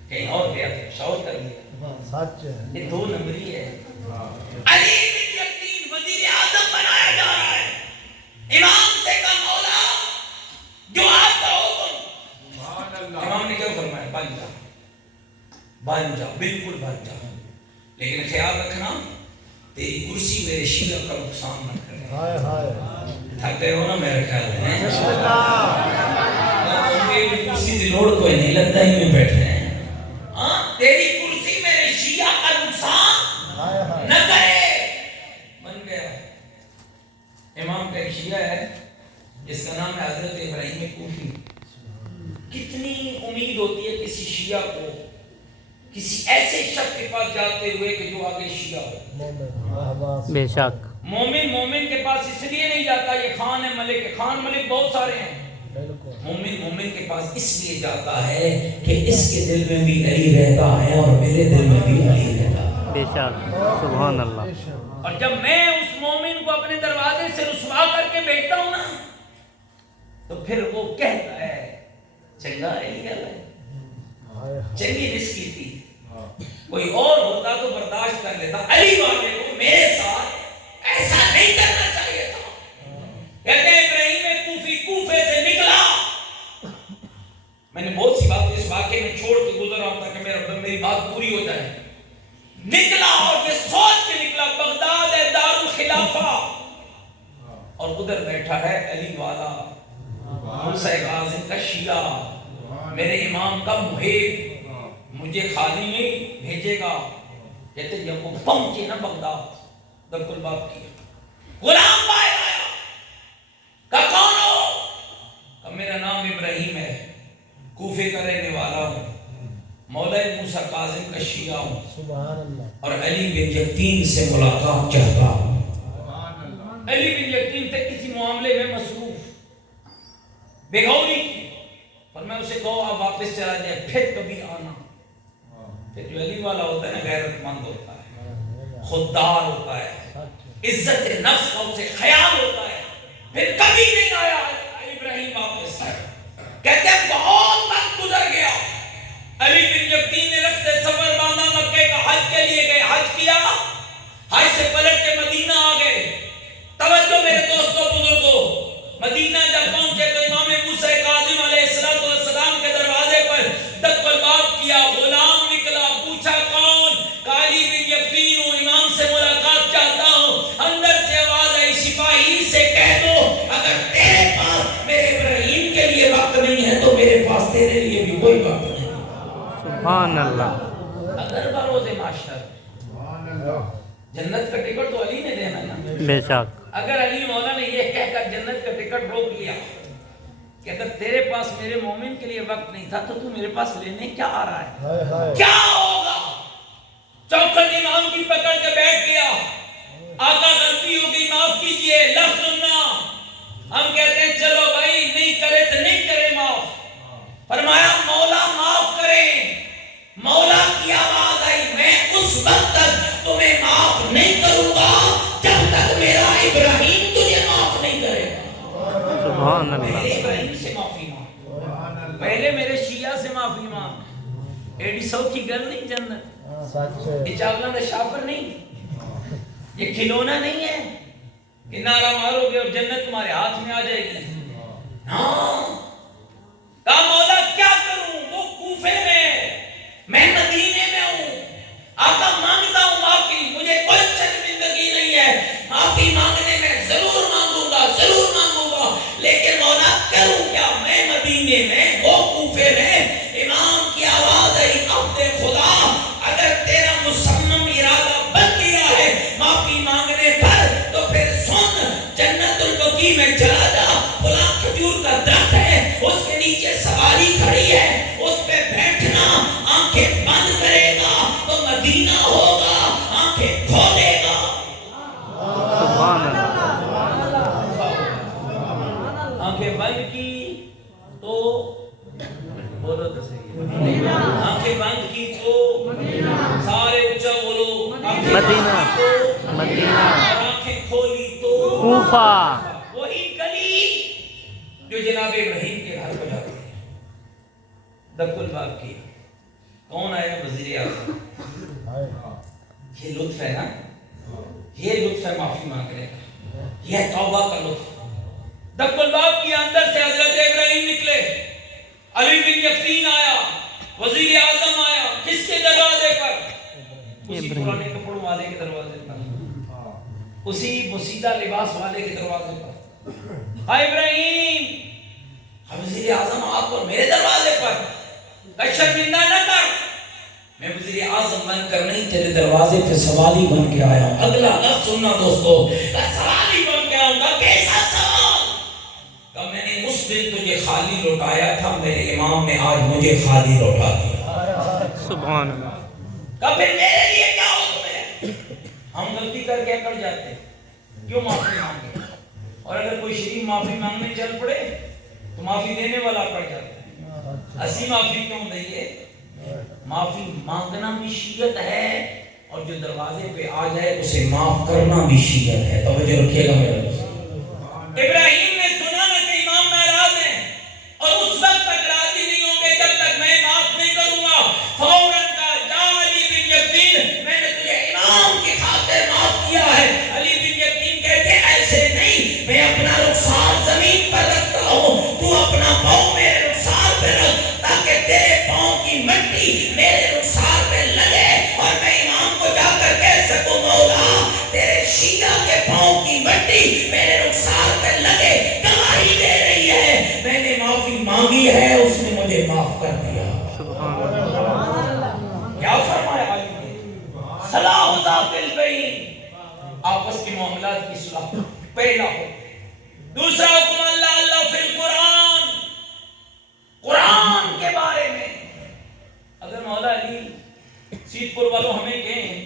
کہیں اور گیا تو شور کر لیا. یہ دو نمبری ہے. علی بن یقین وزیر اعظم بنایا جا رہا ہے. امام سے کہا مولا جو آپ کا حکم. امام نے کیا فرمایا؟ بن جا، بن جا، بالکل بن جا، لیکن خیال رکھنا تیری کرسی میرے شیعہ کا نقصان نہ کرے. تھک گئے ہو نا میرے خیال میں؟ کرسی کی لوڑ کوئی نہیں، لگتا ہی میں بیٹھ رہے ہیں. ہاں تیری کرسی میرے شیعہ کا نقصان نہ کرے. بن گیا. امام کا ایک شیعہ ہے جس کا نام ہے حضرت ابراہیم کوفی. کتنی امید ہوتی ہے کسی شیعہ کو کسی ایسے شخص کے پاس جاتے ہوئے کہ جو آگے شیعہ ہو. بے شک. مومن مومن کے پاس اس لیے نہیں جاتا یہ خان ہے ملک ہے. خان ملک بہت سارے ہیں. مومن مومن کے پاس اس لیے جاتا ہے کہ اس کے دل میں بھی علی رہتا ہے اور میرے دل میں بھی علی رہتا ہے. بے شک. سبحان اللہ. اور جب میں اس مومن کو اپنے دروازے سے رسوا کر کے بیٹھتا ہوں نا تو پھر وہ کہتا ہے چنگا علی ہے، چنگی رزقی تھی. کوئی اور ہوتا تو برداشت کر لیتا. علی والے کو میرے ساتھ ایسا نہیں کرنا چاہیے تھا. کہتے ہیں ابراہیم کوفی کوفے سے نکلا. میں نے بہت سی بات اس واقعے میں چھوڑ کے گزر رہا ہوں تاکہ میری بات پوری ہو جائے. نکلا اور یہ سوچ کے نکلا بغداد ہے دارالخلافہ، اور ادھر بیٹھا ہے علی والا موسیٰ کاظم کا شیعہ، میرے امام کا محب، مجھے خالی نہیں بھیجے گا. کہتے جب وہ پہنچے نا بغداد دب الباب کیا، غلام بھائی آیا، کہا کون ہو؟ کہا میرا نام ابراہیم ہے، کوفے کا رہنے والا ہوں، مولا موسیٰ کاظم کا شیعہ ہوں، سبحان اللہ، اور علی بن یقین سے ملاقات چاہتا ہوں. علی بن یقین تھے کسی معاملے میں مصروف، بےغوری کی، پر میں اسے کہو آپ واپس چلا جائے پھر کبھی آنا. پھر جو علی والا ہوتا ہے نا غیرت مند ہوتا ہے، خوددار ہوتا ہے. عزت نفس کا اسے خیال ہوتا ہے. پھر کبھی نہیں آیا ابراہیم واپس. کہتے ہیں بہت وقت گزر گیا. علی بن یقین نے رخت سفر باندھا, مکے کا حج کے لیے گئے, حج کیا, حج سے پلٹ کے مدینہ آ گئے. توجہ میرے دوستوں بزرگوں, مدینہ جب پہنچے تو امام موسیٰ کاظم علیہ السلام کے دروازے پر دق الباب کیا. غلام نکلا, پوچھا کون؟ علی بن یقین ہوں, امام سے ملاقات چاہتا ہوں. اندر سے آواز آئی, سپاہی سے کہہ دو اگر تیرے پاس میرے ابراہیم کے لیے وقت نہیں ہے تو میرے پاس تیرے لیے بھی کوئی وقت نہیں. سبحان اللہ. اگر بروز معاشر جنت کا ٹکٹ تو علی نے دینا نا. بے شک. اگر علی مولا نے یہ کہہ کر جنت کا ٹکٹ روک لیا کہ اگر تیرے پاس میرے مومن کے لیے وقت نہیں تھا تو میرے پاس لینے کیا آ رہا ہے, کیا ہوگا؟ چوکھٹ امام کی پکڑ کے بیٹھ گیا. آقا غلطی ہو گئی, معاف کیجئے, لفظ سننا. ہم کہتے ہیں چلو بھائی نہیں کرے تو نہیں کرے معاف. فرمایا مولا معاف کریں. مولا کی آواز آئی, میں اس وقت تک تمہیں معاف نہیں کروں گا جب تک میرا ابراہیم تجھے معاف نہیں کرے گا. سبحان اللہ. پہلے ابراہیم سے معافی مانگ, پہلے میرے شیعہ سے معافی مانگ. ایڈی سو کی گل نہیں جنت, یہ چاولہ دا شاپر نہیں, یہ کھلونا نہیں ہے کہ نعرہ مارو گے اور جنت تمہارے ہاتھ میں آ جائے گی. ہاں کہا مولا کیا کروں, وہ کوفے میں مدینے میں ہوں. آقا مانگتا ہوں معافی, مجھے کوئی شرمندگی نہیں ہے, معافی مانگنے میں ضرور مانگوں گا, ضرور مانگوں گا, لیکن مولا کروں کیا؟ میں مدینے میں, وہ کوفے میں. امام کی آواز آئی, عبد خدا اگر تیرا مصمم ارادہ بن گیا ہے معافی مانگنے پر تو پھر سن, جنت البقیع میں چلا جا. فلاں کھجور کا درخت ہے, اس کے نیچے سواری کھڑی ہے, اس پہ بیٹھنا. آنکھیں بند کرے گا تو مدینہ ہوگا, آنکھیں کھولے گا. سبحان اللہ. آنکھیں بند کی تو بولو تو صحیح, آنکھیں بند کی تو سارے اونچا بولو, مدینہ. مدینہ. اور آنکھیں کھولی تو کوفہ. وہی گلی جو جناب ابراہیم کے گھر پہ جاتی ہے. دق الباب کی. کون آیا؟ وزیر اعظم. یہ لطف ہے نا, یہ لطف ہے معافی مانگنے کا, یہ توبہ کا لطف. دق الباب کی, اندر سے حضرت ابراہیم نکلے, علی بن یقین آیا, وزیر اعظم آیا. کس کے دروازے پر؟ اسی پرانے کپڑوں والے کے دروازے پر, اسی مسیدہ لباس والے کے دروازے پر. ہاں ابراہیم, وزیر اعظم آپ کو میرے دروازے پر, شرمندہ نہ کر, میں وزیر اعظم بن کر نہیں تیرے دروازے پہ سوالی بن کے آیا ہوں. اگلا لفظ سننا دوستو, سوالی بن کے آؤں گا. کیسا سوال؟ کہ میں نے اس دن تجھے خالی لوٹایا تھا, میرے امام نے آج مجھے خالی لوٹا دیا. سبحان اللہ. کہ پھر میرے لیے کیا ہو تمہیں؟ ہم غلطی کر کے اکڑ جاتے, کیوں معافی مانگے؟ اور اگر کوئی شریف معافی مانگنے چل پڑے تو معافی دینے والا اکڑ جاتا ہے. اسی معافی کیوں دئیے؟ معافی مانگنا بھی شیعت ہے, اور جو دروازے پہ آ جائے اسے معاف کرنا بھی شیعت ہے. توجہ رکھیے گا میرے دوست. ابراہیم نے سنا نا کہ امام ناراض ہیں, اور اس وقت تک راضی نہیں ہوں گے جب تک میں معاف نہیں کروں گا. فوراً کہا, جا علی بن یقین, میں نے تجھے امام کی خاطر معاف کیا ہے. علی بن یقین کہتے ایسے نہیں, میں اپنا رخسار زمین پر رکھتا ہوں, تو اپنا پاؤں میرے رخسار پہ رکھ تاکہ تیرے پاؤں کی مٹی میرے رخسار پہ لگے, اور میں امام کو جا کر کہہ سکوں مولا تیرے شیعہ کے پاؤں کی مٹی میرے رخسار پہ لگے. گواہی دے رہی ہے, میں نے معافی مانگی ہے, اس نے مجھے معاف کر دیا. کیا فرمایا علی نے؟ صلاح ذات البین, آپس کے معاملات کی صلاح پہلا ہو. دوسرا حکم اللہ اللہ فی القرآن, قرآن کے بارے میں. اگر مولا علی سید پور والوں ہمیں کہیں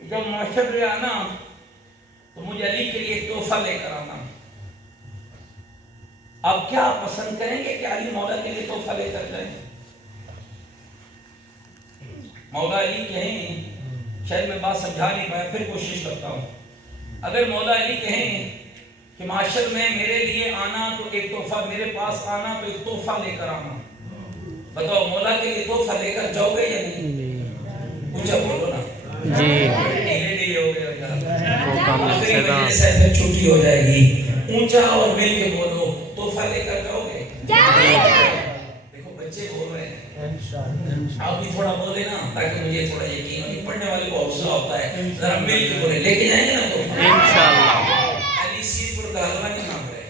جب معاشر میں آنا تو مجھے علی کے لیے ایک تحفہ لے کر آنا, آپ کیا پسند کریں گے کہ علی مولا کے لیے تحفہ لے کر جائیں؟ مولا علی کہیں, شاید میں بات سمجھا نہیں پایا, پھر کوشش کرتا ہوں. اگر مولا علی کہیں کہ معاشر میں میرے لیے آنا تو ایک تحفہ، میرے پاس آنا تو ایک تحفہ لے کر آنا، بتاؤ مولا کے لیے تحفہ لے کر جاؤ گے یا نہیں؟ اونچا بولو نا جی ڈیلے ہو گیا آخری مجلس ہے پھر چھٹی ہو جائے گی، اونچا اور مل کے بولو تحفہ لے کر جاؤ گے؟ دیکھو بچے بول رہے ہیں، آپ بھی تھوڑا بولے نا تاکہ مجھے تھوڑا یقین ہو، پڑھنے والے کو حوصلہ ہوتا ہے، ذرا مل کے بولے لے کے جائیں گے نا تحفہ انشاءاللہ۔ علی سید پور کا حلوہ نہیں مانگ رہے،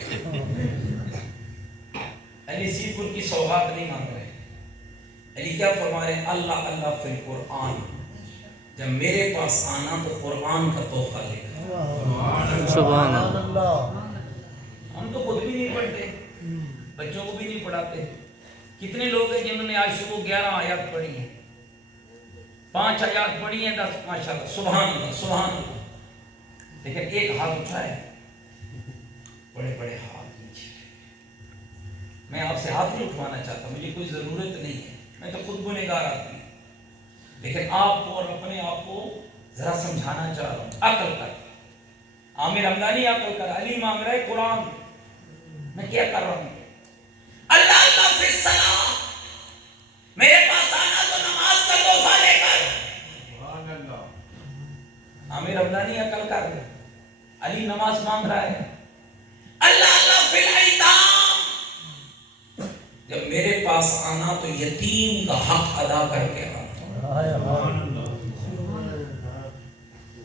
علی سید پور کی سوغات نہیں مانگ رہے، علی کیا فرما رہے ہیں؟ اللہ اللہ فی القرآن، جب میرے پاس آنا تو قرآن کا تحفہ لے کر۔ سبحان اللہ۔ ہم تو خود بھی نہیں پڑھتے، بچوں کو بھی نہیں پڑھاتے۔ کتنے لوگ ہیں جنہوں نے آج صبح 11 آیات پڑھی ہیں، 5 آیات پڑھی ہیں، 10 ماشاءاللہ سبحان اللہ سبحان اللہ، لیکن ایک ہاتھ اٹھائے، بڑے بڑے ہاتھ نیچے۔ میں آپ سے ہاتھ نہیں اٹھوانا چاہتا، مجھے کوئی ضرورت نہیں ہے، میں تو خود گنہگار آدمی ہوں، لیکن آپ کو اور اپنے آپ کو ذرا سمجھانا چاہ رہا ہوں، عقل کر۔ عامر حمدانی عقل کر، علی مانگ رہا ہے قرآن، میں کیا کر رہا ہوں؟ اللہ اللہ فی الصلاۃ، میرے پاس آنا تو نماز کا تحفہ لے کر۔ عامر حمدانی عقل کر، علی نماز مانگ رہا ہے۔ اللہ اللہ فی الایتام، جب میرے پاس آنا تو یتیم کا حق ادا کر کے آنا،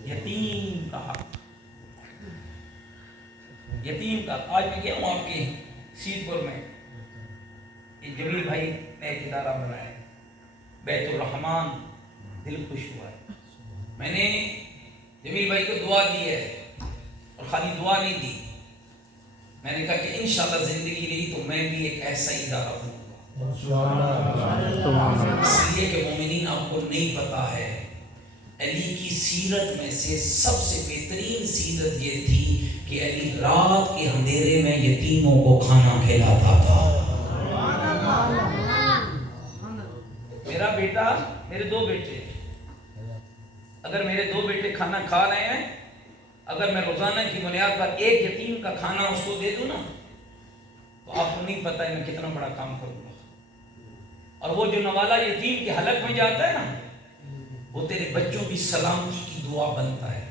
یتیم کا حق، یتیم کا۔ آج میں گیا ہوں آپ کی سید پور میں، جمیل بھائی نے ایک ادارہ بنایا ہے بیت الرحمان، دل خوش ہوا ہے۔ میں نے جمیل بھائی کو دعا دی ہے، اور خالی دعا نہیں دی، میں نے کہا کہ انشاءاللہ زندگی رہی تو میں بھی ایک ایسا ادارہ بنوں گا، اس لیے کہ مومنین آپ کو نہیں پتا ہے علی کی سیرت میں سے سب سے بہترین سیرت یہ تھی کہ علی رات کے اندھیرے میں یتیموں کو کھانا کھلاتا تھا۔ میرا بیٹا، میرے 2 بیٹے، اگر میرے 2 بیٹے کھانا کھا رہے ہیں، اگر میں روزانہ کی بنیاد پر ایک یتیم کا کھانا اس کو دے دوں نا تو آپ کو نہیں پتہ ہے میں کتنا بڑا کام کروں گا۔ اور وہ جو نوالا یتیم کے حلق میں جاتا ہے نا، وہ تیرے بچوں کی سلامتی کی دعا بنتا ہے،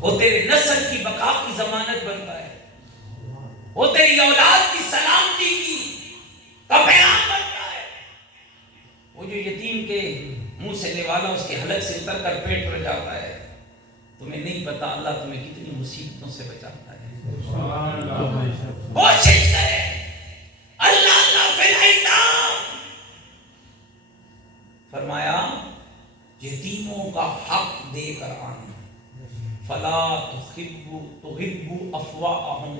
وہ تیرے نسل کی بقا کی ضمانت بنتا ہے، وہ تیری اولاد کی سلامتی کی کا پیغام بنتا ہے۔ وہ جو یتیم کے منہ سے نوالا اس کے حلق سے اتر کر پیٹ پر جاتا ہے، تمہیں نہیں پتا اللہ تمہیں کتنی مصیبتوں سے بچاتا ہے۔ کوشش کرے اللہ اللہ فی الایتام، فرمایا یتیموں کا حق دے کر آنا، فلا تحب افواہہم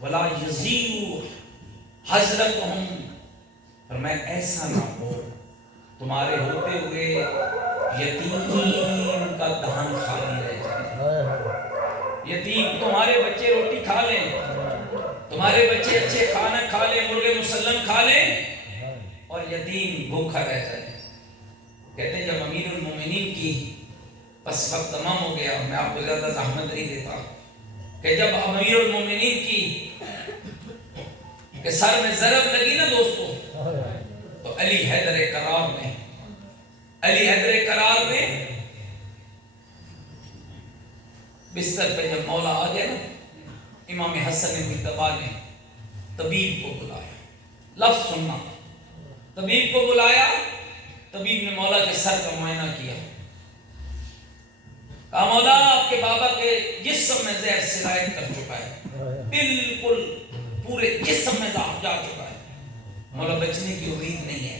ولا یزیع حضرتہم، فرمایا ایسا نہ ہو تمہارے ہوتے ہوئے یتیم کا دہن خالی رہ جائے۔ یتیم، تمہارے بچے روٹی کھا لیں، تمہارے بچے اچھے کھانا کھا لیں، مرغے مسلم کھا لیں، اور یتیم بھوکا رہ جائے۔ کہتے ہیں جب امیر المومنین کی بس وقت تمام ہو گیا، میں آپ کو زیادہ زحمت نہیں دیتا، کہ جب امیر المومنین کی کہ سر میں ضرب لگی نا دوستو، تو علی حیدر کرار میں، علی حیدر کرار میں بستر پہ جب مولا آ گیا نا، امام حسن مجتبی نے طبیب کو بلایا، لفظ سننا، طبیب کو بلایا، طبیب نے مولا کے سر کا معائنہ کیا، کہا مولا آپ کے بابا کے جسم میں زہر سرایت کر چکا ہے، بالکل پورے جسم میں زہر جا چکا ہے، مولا بچنے کی امید نہیں ہے۔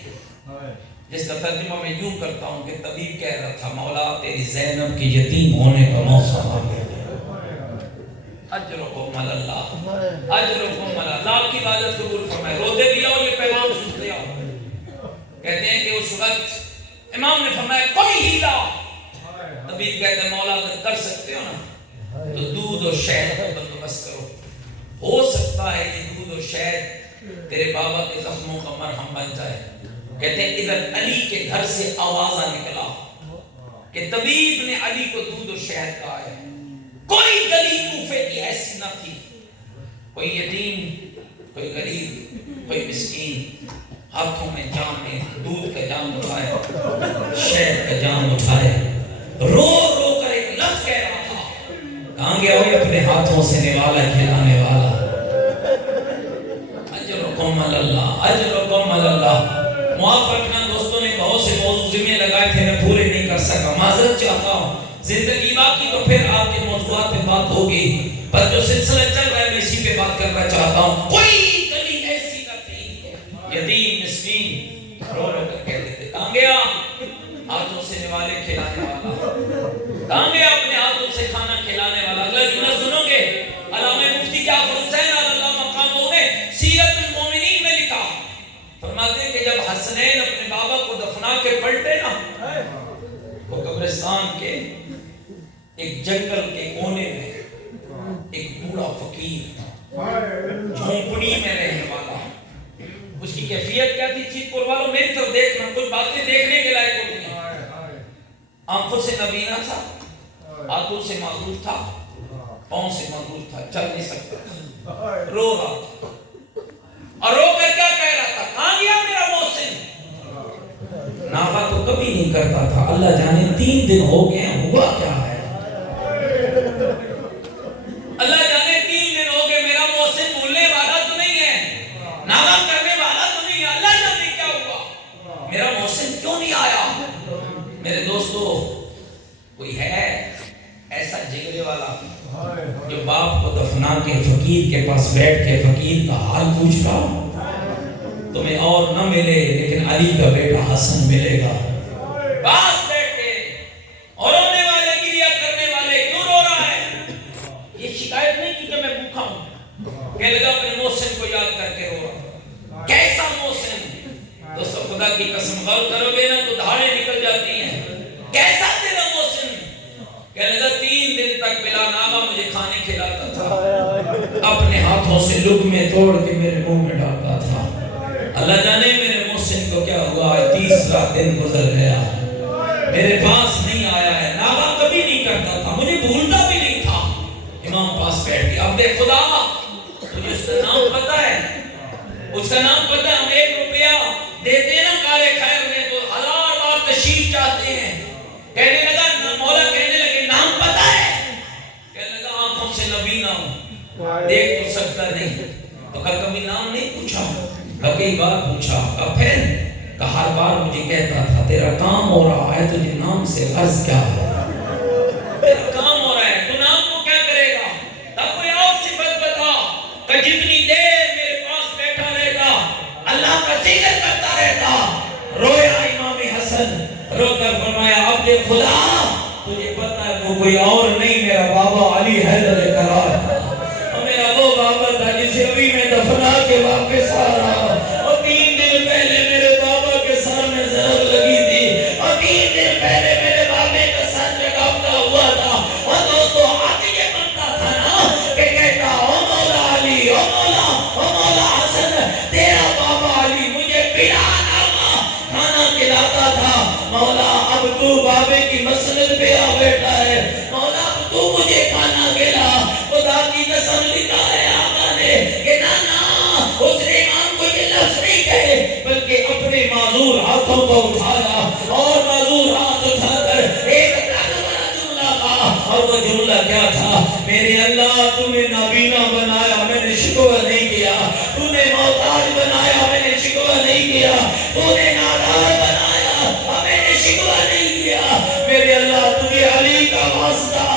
جس کا ترجمہ میں یوں کرتا ہوں کہ طبیب کہہ رہا تھا مولا تیری زینب کی یتیم ہونے کا موسم آ گیا، اجرکم علی اللہ، اجرکم علی اللہ، آپ کی عبادت قبول فرمائے۔ روتے بھی آؤ، یہ پیغام سنتے آؤ۔ کہتے ہیں کہ اس وقت امام نے فرمایا کوئی ہیلا، طبیب کہتے ہیں مولا اگر کر سکتے ہو نا تو دودھ اور شہد کا بندوبست کرو، ہو سکتا ہے یہ دودھ اور شہد تیرے بابا کے زخموں کا مرہم بن جائے۔ کہتے ہیں ادھر علی کے گھر سے آوازہ نکلا کہ طبیب نے علی کو دودھ اور شہد کہا ہے، کوئی گلی کوفے کی ایسی نہ تھی، کوئی یتیم، کوئی غریب، کوئی مسکین ہاتھوں میں جام میں دودھ کا جام اٹھائے، شہد کا جام اٹھائے، رو رو کر ایک لفظ کہہ رہا تھا، کہاں گیا ہوئے اپنے ہاتھوں سے نوالا کھلانے والا، اجرکم اللہ، اجرکم اللہ۔ معاف رکھنا دوستوں نے بہت سے موضوع ذمہ لگائے تھے، میں پورے نہیں کر سکا، معذرت چاہتا ہوں، زندگی باقی تو پھر آپ کے موضوعات پہ بات ہوگی، پر جو سلسلہ چل رہا ہے میں اسی پہ بات کرنا چاہتا ہوں۔ کوئی گلی ایسی نہ تھی، یتیم مسکین رو رو کر کہتے تھے، کہاں گیا ہاتھوں سے نوالے کھلانے والا، کہاں گیا اپنے ہاتھوں سے کھانا کھلانے والا۔ اگلا جملہ سنو گے، علامہ مفتی جعفر حسین اللہ مقامہ نے سیرت المومنین میں لکھا، فرماتے ہیں کہ جب حسنین اپنے بابا کو دفنا کے پلٹے نا، وہ قبرستان کے ایک جنگل کے کونے میں ایک بوڑھا فقیر جھونپڑی میں رہنے والا، اس کی کیفیت کیا تھی؟ چیز پور والوں میری طرف دیکھنا، کچھ باتیں دیکھنے کے لائق ہوتی ہیں۔ آنکھوں سے نبینا تھا، ہاتھوں سے معذور تھا، پاؤں سے معذور تھا، چل نہیں سکتا تھا، رو رہا تھا، اور رو کر کیا کہہ رہا تھا؟ کہاں گیا میرا محسن؟ ناغہ تو کبھی نہیں کرتا تھا، اللہ جانے 3 دن ہو گئے ہیں، ہوا کیا ہے؟ اللہ جانے 3 دن ہو گئے، میرا محسن بھولنے والا تو نہیں ہے، ناغہ کرنے والا تو نہیں ہے، اللہ جانے کیا ہوا، میرا محسن کیوں نہیں آیا؟ میرے دوستو، کوئی ہے ایسا جگرے والا جو باپ کو دفنا کے فقیر کے پاس بیٹھ کے فقیر کا حال پوچھ رہا؟ تمہیں اور نہ ملے لیکن علی کا بیٹا حسن ملے گا، پاس بیٹھ کے، اور رونے والے گریہ کرنے والے کیوں رو رہا ہے؟ یہ شکایت نہیں کی کہ میں بھوکا ہوں، کہنے لگا اپنے محسن کو یاد کر کے رو رہا۔ کیسا محسن؟ دوستو خدا کی قسم غور کرو گے نا تو دھاڑیں نکل جاتی ہیں، کیسا تیرا محسن؟ کہنے لگا 3 دن تک بلا ناغہ مجھے کھانے کھلاتا تھا، اپنے ہاتھوں سے لقمے توڑ کے میرے منہ میں ڈالتا تھا، اللہ جانے میرے محسن کو کیا ہوا ہے، 30 دن گزر گیا، میرے پاس نہیں آیا ہے، ناغہ کبھی نہیں کرتا تھا، مجھے بھولتا بھی نہیں تھا، امام پاس بیٹھ گیا، اب دیکھ خدا تجھے اس کا نام پتا ہے، اس کا نام پتا ہے، ہم 1 روپیہ دیتے ہیں نا کارے خیر میں تو 1000 بار تشریف چاہتے ہیں، کہنے لگا مولا کہنے لگے نام پتا ہے، کہنے لگا آنکھوں سے نبینا ہوں، دیکھ تو سکتا نہیں، تو کہا کبھی نام نہیں پوچھا، کہا کئی بار پوچھا، کہا پھر، کہا ہر بار مجھے کہتا تھا تیرا کام ہو رہا ہے، تجھے نام سے غرض کیا ہے، تیرا کام ہو رہا ہے، تو نام کو کیا کرے گا؟ تب کوئی اور صفت بتا، کہ جتنی دیر میرے پاس بیٹھا رہتا اللہ کا ذکر کرتا رہتا، رویا امام حسن، رو کر فرمایا اب دیکھ خدا تجھے پتا ہے وہ کوئی اور نہیں میرا بابا علی حیدر کرار تھا، اور میرا وہ بابا تھا جسے ابھی میں دفنا کے واپس آ رہا، اور 3 دن پہلے میرے بابا کے سر میں ضرب لگی تھی، اور 3 دن پہلے میرے بابے کا سر میں کافتا ہوا تھا، اور دوستو حق یہ بنتا تھا نا کہ کہتا او مولا علی، او مولا حسن، تیرا بابا علی مجھے بلا ناغہ کھانا کھلاتا تھا، مولا اب تو بابے کی مسند پہ آ بیٹھا ہے، مولا اب تو مجھے کھانا کھلا، خدا کی قسم لکھا ہے آقا نے کہ نانا اس نے امام کو یہ لفظ نہیں کہے بلکہ اپنے معذور ہاتھوں کو اٹھایا اور معذور ہاتھ اٹھا کر ایک بڑا جملہ کہا، اور وہ جملہ کیا تھا؟ میرے اللہ تو نے نابینا بنایا میں نے شکوہ نہیں کیا، تو نے محتاج بنایا میں نے شکوہ نہیں کیا، تو نے نادار بنایا میں نے شکوہ نہیں کیا، میرے اللہ تجھے علی کا واسطہ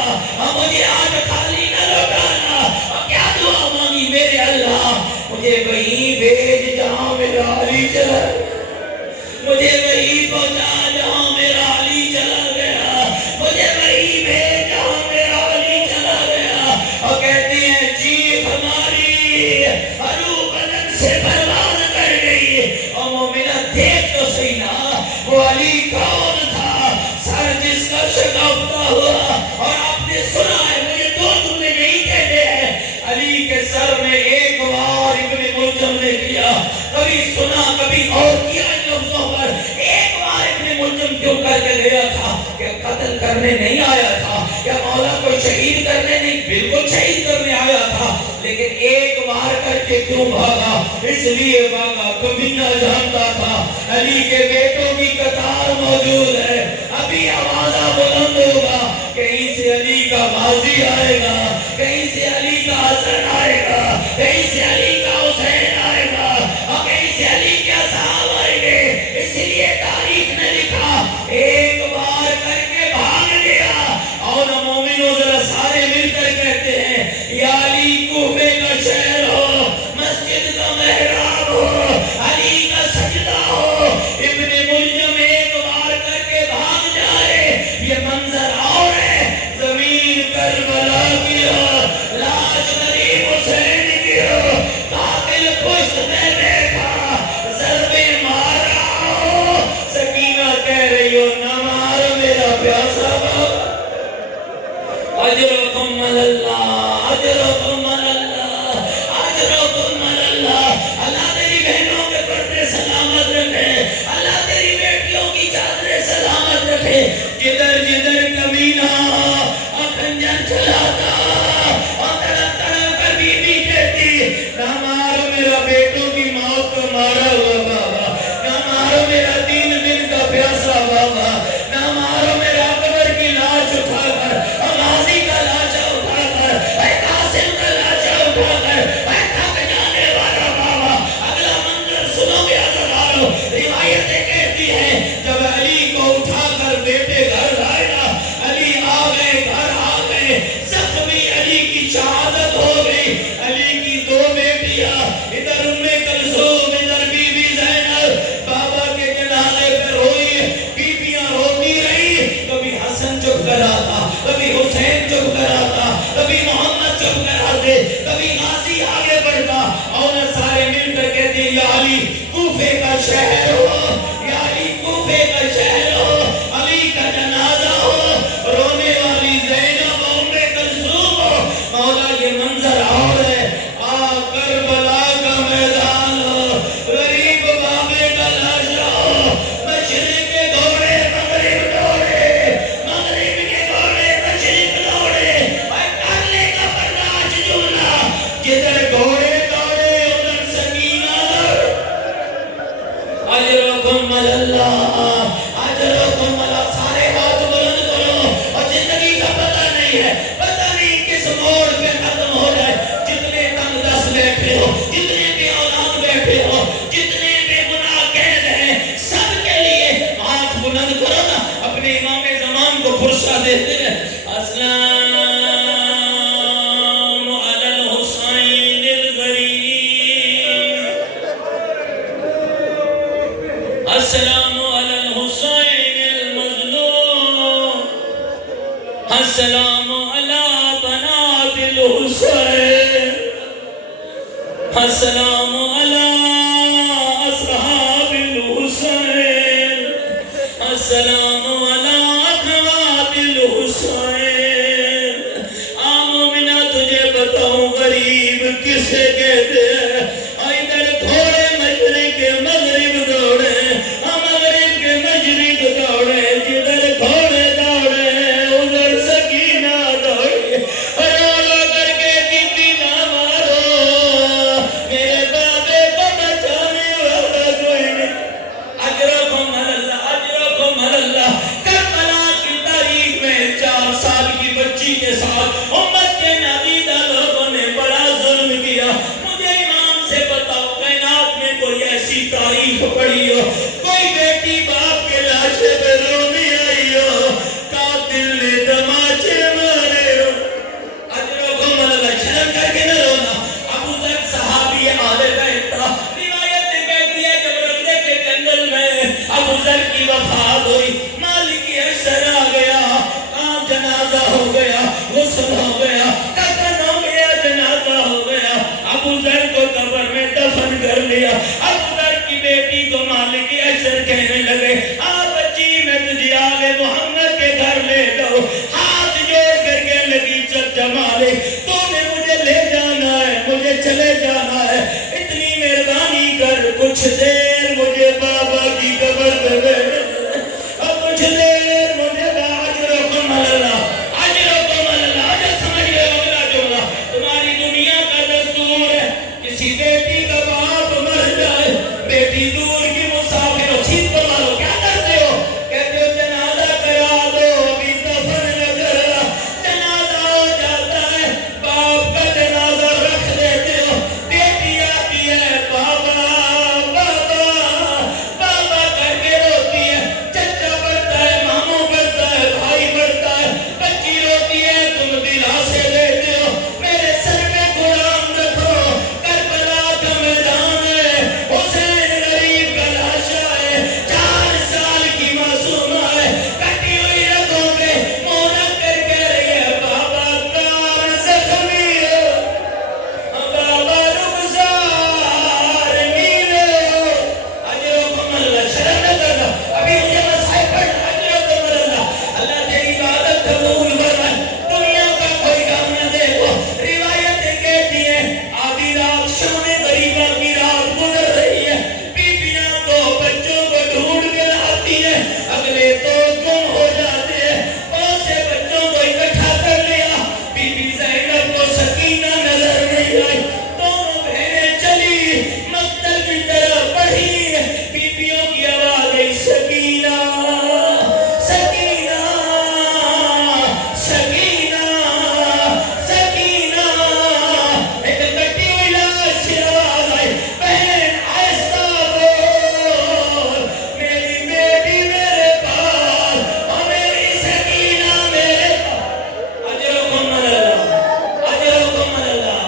مجھے آج خالی نہ لوٹانا، اور کیا دعا مانگی؟ میرے اللہ مجھے وہیں بھیج جہاں میرا علی چلا گیا، مجھے وہیں پہنچا جہاں میرا علی چلا گیا، مجھے وہیں بھیج جہاں میرا علی چلا گیا، اور کہتے ہیں چیخ ہماری عروق بدن سے پروان کر گئی، اور مومنہ دیکھ تو صحیح نا وہ علی کون تھا، سر جس کا شکافتا ہوا، اور آپ نے سنا ہے مجھے 2 جملے نہیں کہتے ہیں، علی کے سر میں ایک بار ابن ملجم نے کیا، کبھی سنا کبھی اور کیا ان لفظوں پر، ایک بار ابن ملجم کیوں کر کے گیا تھا کہ قتل کرنے نہیں آیا تھا، یا مولا کو شہید کرنے نہیں بالکل شہید کرنے آیا تھا، لیکن ایک بار کر کے کیوں بھاگا؟ اس لیے بھاگا کبھی نہ جانتا تھا علی کے بیٹوں کی قطار موجود ہے، ابھی آوازہ بلند ہوگا، کہیں سے علی کا غازی آئے گا، کہیں سے علی کا حسن آئے گا، کہیں سے علی کا حسین آئے گا، اور کہیں سے علی کے اصحاب آئیں گے۔ اس لیے تاریخ نے لکھا ایک بار کر کے بھاگ گیا، اور مومنوں ذرا سارے مل کر کہتے ہیں یا علی کوفے کا شہر ہو، مسجد کا محراب ہو، علی کا سجدہ ہو، ابن ملجم ایک بار کر کے بھاگ جائے۔ یہ منظر اور ہے، زمین کربلا کی ہو، لاش غریب حسین کی ہو، قاتل پشت میں بیٹھا ضربے مار رہا ہو، سکینہ کہہ رہی ہو نہ مار میرا پیاسا بابا، اجرکم اللہ، اجرکم اللہ، اجرکم اللہ۔ اللہ تیری بہنوں کے پردے سلامت رکھے، اللہ تیری بیٹیوں کی چادریں سلامت رکھے، جدھر جدھر کمینہ اور خنجر چلاتا اور تڑپ تڑپ کر بی بی کہتی نہ مارو میرا بیٹوں کی موت کو مارا ہوا بابا، نہ مارو میرا 3 دن کا پیاسا بابا، نہ مارو میرا اکبر کی لاش اٹھا کر، غازی کا لاشا اٹھا کر، اے قاسم کا لاشا اٹھا کر، اے تھک جانے والا بابا۔ اگلا منظر سنو گے عزیزانو، روایتیں کہتی ہیں جب علی کو اٹھا کر بیٹے گھر لائے نا، علی آ گئے، گھر آ گئے، زخمی علی کی شہادت ہو گئی، علی کی 2 بیٹیاں، ادھر ام کلثوم، ادھر بی بی زینب، بابا کے جنازے پہ روئی، بیبیاں روتی رہی، کبھی حسن چپ کر آتا، کبھی حسین چپ کر آتا، کبھی محمد چپ کر آتے، کبھی غازی آگے بڑھتا، اور سارے مل کر کہتے یا علی کوفے کا شہر ہو، یا علی کوفے کا شہر ہو، علی کا جنازہ ہو، رونے والی زینب ام کلثوم ہو۔ مولا یہ منظر اور ہے، کربلا کا میدان ہو، غریب بابے کا لاشا ہو، مشرق کے گھوڑے مغرب دوڑے، مغرب کے گھوڑے مشرق دوڑے، اور کالے کا برداشت جملہ، جدھر گھوڑے دوڑے ادھر سکینہ دوڑے۔ اجرکم اللہ، اجرکم اللہ، سارے ہاتھ بلند کرو، اور زندگی کا پتہ نہیں ہے، پتہ نہیں کس موڑ پہ ختم ہو جائے، جتنے تنگ دست بیٹھے ہو، جتنے بے اولاد بیٹھے ہو، جتنے بے گناہ قید ہیں، سب کے لیے ہاتھ بلند کرو نا، اپنے امام زمان کو فرصہ دیتے ہیں۔ السلام علی الحسین الغریب، السلام علی الحسین المظلوم، السلام علی بنات الحسین، السلام علی اصحاب الحسین، السلام علی اخوات الحسین۔ مومنہ تجھے بتاؤں غریب کسے کہتے ہیں، ادھر گھوڑے مشرق کے مغرب دوڑے، مغرب کے مشرق دوڑے، جدھر گھوڑے دوڑے ادھر سکینہ دوڑے، رو رو کر کے کسی نہ مارو میرے بابے کو بچانے والا کوئی نہیں۔ اجرکم اللہ، اجرکم اللہ۔ کربلا کی تاریخ میں 4 سال کی بچی کے ساتھ امت کے نابینا لوگوں نے بڑا ظلم کیا۔ مجھے ایمان سے بتاؤ کائنات میں کوئی ایسی تاریخ پڑھی ہو، کوئی بیٹی باپ کے لاشے پہ رونے آئی ہو، قاتل نے تماچے مارے ہو؟ اجرکم اللہ، شرم کر کے نہ رونا۔ ابو ذر صحابی آل بیت تھا، روایت کہتی ہے جب رقدے کے جنگل میں ابو ذر کی وفات ہوئی، مالک اشتر آ گیا، جنازہ ہو گیا، غسل ہو گیا، کفن ہو گیا، جنازہ ہو گیا، ابو ذر کو قبر میں دفن کر لیا۔ ابو ذر کی بیٹی کو مالک اشتر کہنے لگے بچی میں تجھے آل محمد کے گھر لے جاؤ، ہاتھ جوڑ کر کے لگی چچا مالک تو نے مجھے لے جانا ہے، مجھے چلے جانا ہے، اتنی مہربانی کر کچھ دیر مجھے بابا کی قبر پہ بیٹھ، اور کچھ دیر مجھے اجرکم اللہ، اجرکم اللہ، اجر سمجھ گئے اگلا بیٹی دور کی مسافر ہو، سیٹ پر مارو، کیا کرتے ہو؟ کہتے ہو جنازہ کرا دو، ابھی دفن نہ کرنا۔ جنازہ ہو جاتا ہے، باپ کا جنازہ رکھ دیتے ہو، بیٹی آتی ہے، بابا بابا بابا کر کے روتی ہے، چچا بڑھتا ہے، ماموں بڑھتا ہے، بھائی بڑھتا ہے، بچی روتی ہے، تم دلاسے دیتے ہو، میرے سر پہ غلام رکھو، کربلا کا میدان ہے، حسین غریب کا لاشا ہے، 4 سال کی معصومہ ہے، کٹی ہوئی رگوں پہ مونک کر کے رہی ہے، بابا کام زخمی ہے، بابا رخسار نیلے ہو، اجرکم اللہ، شرم نہ کرنا، ابھی مجھے مسائل پڑھنا، اجرکم اللہ، اللہ تیری عبادت قبول فرمائے، دنیا کا کوئی کام نہ دیکھو۔ روایتیں کہتی ہیں آدھی رات شام غریبہ کی رات گزر رہی ہے، بیویاں 2 بچوں کو ڈھونڈ کے لاتی ہیں، اگلے 2 گم ہو جاتے ہیں، بہت سے بچوں کو اکٹھا کر لیا، بی بی زینب کو سکینہ نظر نہیں آئی، دونوں بہنیں چلی مقتل کی طرف بڑھی، بیویوں کی آواز آئی سکینہ سکینہ سکینہ سکینہ، ایک کٹی ہوئی لاش سے آواز آئی، بہن آہستہ بول، میری بیٹی میرے پاس، اور میری سکینہ میرے پاس، اجرکم اللہ اجرکم اللہ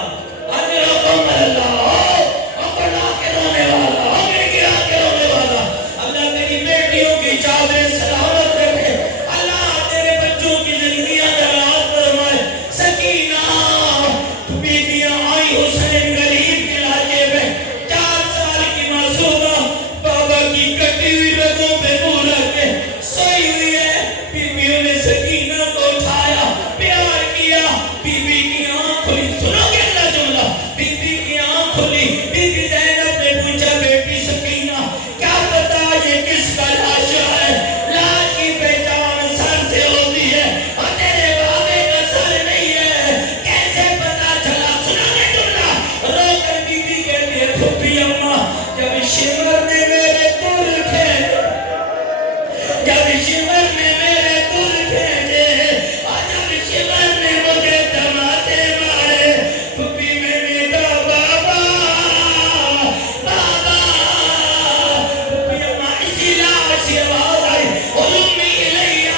اجرکم اللہ، او پڑھا کے رونے والا، او گر گرا کے رونے والا، اللہ تیری بیٹیوں کی چادریں سلامت رکھے، اللہ تیرے بچوں کی زندگیاں دراز فرمائے، سکینہ بیٹیاں آئی حسین غریب کے لاشے پہ، 4 سال کی معصومہ، بابا کی کٹی ہوئی رگوں پہ منہ رکھ کے سوئی ہوئی ہے، بیویوں نے سکینہ کو اٹھایا، پیار کیا، بی بی کی آنکھ کھلی، سنو گے اگلا جملہ، بی بی کی آنکھ کھلی، بی بی زینب نے پوچھا بیٹی سکینہ کیا پتا یہ کس کا لاشا ہے؟ لاش کی پہچان سر سے ہوتی ہے اور تیرے بابے کا سر نہیں ہے، کیسے پتا چلا؟ سنو گے جملہ، رو کر بی بی کہتی ہے پھوپھی اماں جب شمر نے میرے دل کھینچے، جب شمر نے میرے دل کھینچے، اور جب شمر نے مجھے دھماکے مارے، پھوپھی میں نے کہا بابا بابا، پھوپھی اماں اسی لاش سے آواز آئی، امی الیہ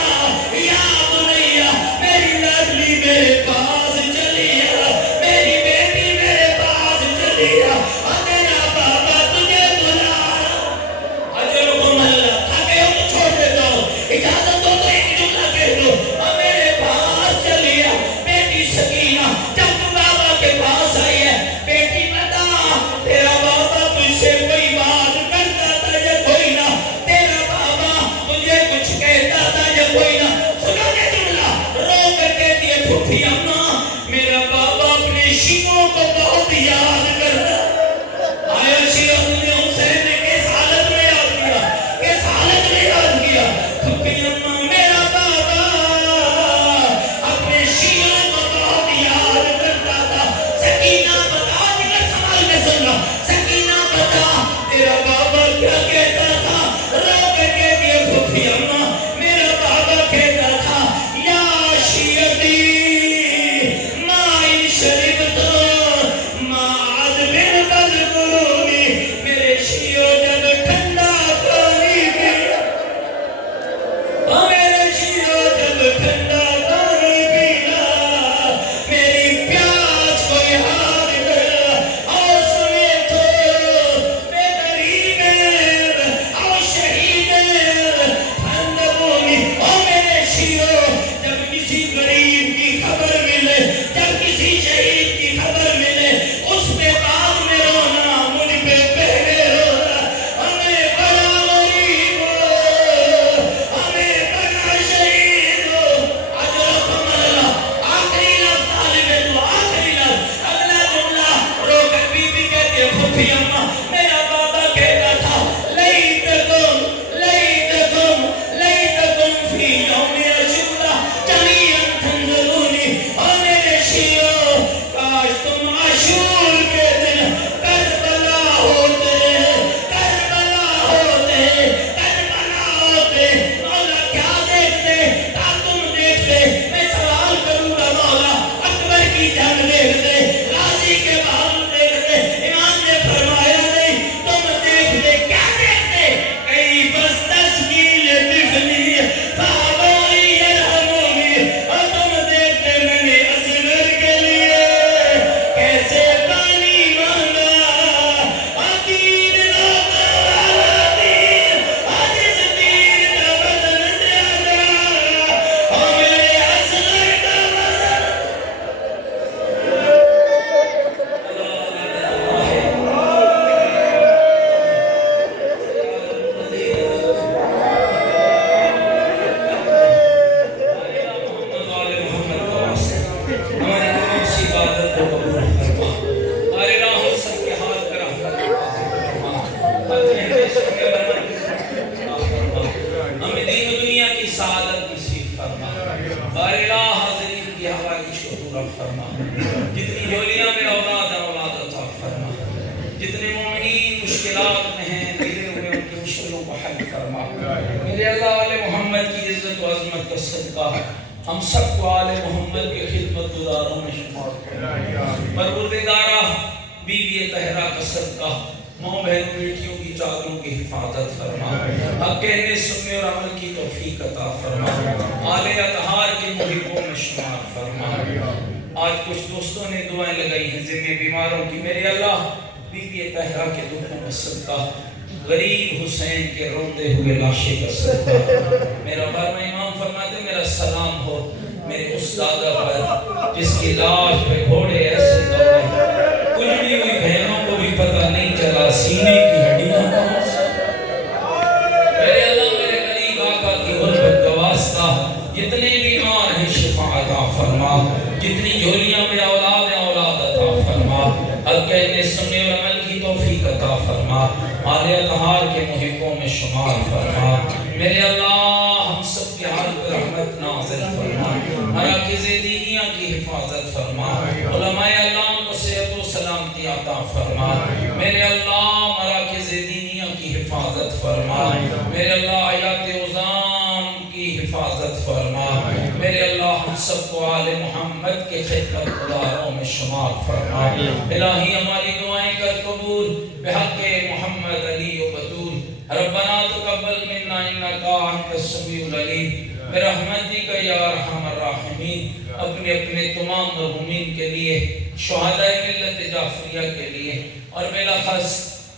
یا بنیہ، میری لاڈلی میرے پاس چلی آ، میری بیٹی میرے پاس چلی آ، اور تیرا بابا تجھے بلا رہا۔ اجرکم اللہ، تھکے ہو تو چھوڑ دیتا ہوں، اجازت دو تو ایک جملہ کہہ دو، اور میرے پاس چلی آ، بیٹی سکینہ جب تو بابا کے پاس آئی ہے، بیٹی بتا تیرا بابا تجھ سے کوئی بات کرتا تھا یا کوئی نہ، تیرا بابا مجھے کچھ کہتا تھا یا کوئی نہ، سنو گے جملہ، رو کر کہتی ہے پھوپھی اماں میرا بابا اپنے شیعوں کو بہت یاد کرتا، آیا شیعہ نے حسین نے کس حالت میں یاد کیا، کس حالت میں یاد کیا، پھوپھی اماں میرا بابا اپنے شیعوں کو بہت یاد کرتا تھا، سکینہ بتا، جگر سنبھال کے سننا، سکینہ بتا تیرا بابا کیا کہتا تھا؟ رو کر کہتی ہے پھوپھی اماں میرا بابا کہتا تھا یا شیعتی ما ان شربت ما عذبن تذکرونی، میرے شیعوں جب ٹھنڈا پانی پیا، میرے شیعوں جب ٹھنڈا پانی پیا، میری پیاس کو یاد کر، اور سنے تو بے غریب اور شہید فندبونی، اور میرے شیعوں جب کسی غریب کی خبر ملے، جب کسی شہید کی خبر ملے، اس پہ بعد میں رونا، مجھ پہ پہلے رونا، ہمیں بڑا غریب ہو، ہمیں بڑا شہید ہو، اجرکم اللہ، آخری لفظ طالب دعا، آخری لفظ، اگلا جملہ، رو کر بی بی کہتی ہے پھوپھی اماں میرا بابا کہتا تھا لیتکم لیتکم لیتکم فی یوم عاشورہ جمیعاً تنظرونی، اور میرے شیعوں کاش تم عاشور کے دن کربلا ہوتے، کربلا جتنی جھولیاں میں اولاد عطا فرما، جتنے مومنین مشکلات میں ہیں گرے ہوئے ان کی مشکلوں کو حل فرما۔ میرے اللہ والے محمد کی عزت و عظمت کا صدقہ ہم سب کو آل محمد کے خدمت گزاروں میں شمار فرما۔ پروردگارہ بیوی طاہرہ کا صدقہ ماں بہنوں بیٹیوں کی چادروں کی حفاظت فرما، حق کہنے سننے اور عمل کی توفیق عطا فرما، آل اطہار کے محبوں میں شمار فرما۔ آج کچھ دوستوں نے دعائیں لگائی ہیں ذمہ بیماروں کی، میرے اللہ بیوی طاہرہ کے دکھوں کا صدقہ، غریب حسین کے روندے ہوئے لاشے کا صدقہ، میرا بارہ امام فرماتے میرا سلام ہو میرے اس دادا پر جس کی لاش پہ گھوڑے ایسے دوڑے، کجڑی ہوئی بہنوں کو بھی پتہ نہیں چلا سینے کی ہڈیاں کہاں سے۔ میرے اللہ میرے قریب آقا کی غربت کا واسطہ جتنے بیمار ہیں شفا عطا فرما، جتنی جھولیاں میں اولاد ہیں اولاد عطا فرما، حق کہنے سننے اور عمل کی توفیق عطا فرما، آل اطہار کے محبوں میں شمار فرما۔ میرے اللہ ہم سب کے حال پر رحمت نازل فرما، مراکز دینیہ کی حفاظت فرما، علماء اللہ کو صحت و سلامتی عطا فرما، میرے اللہ مراکز دینیہ کی حفاظت فرما، میرے اللہ آیات عظام کی حفاظت فرما، میرے اللہ ہم سب کو آل محمد کے خدمت گزاروں میں شمار فرما۔ الہی ہماری دعائیں کر قبول بحق محمد علی و بطول، ربنا تقبل منا انکا انت السمیع العلیم برحمتک یا ارحم الراحمین۔ اپنے اپنے تمام مرحومین کے لیے، شہداء ملت جعفریہ کے لیے، اور بالاخص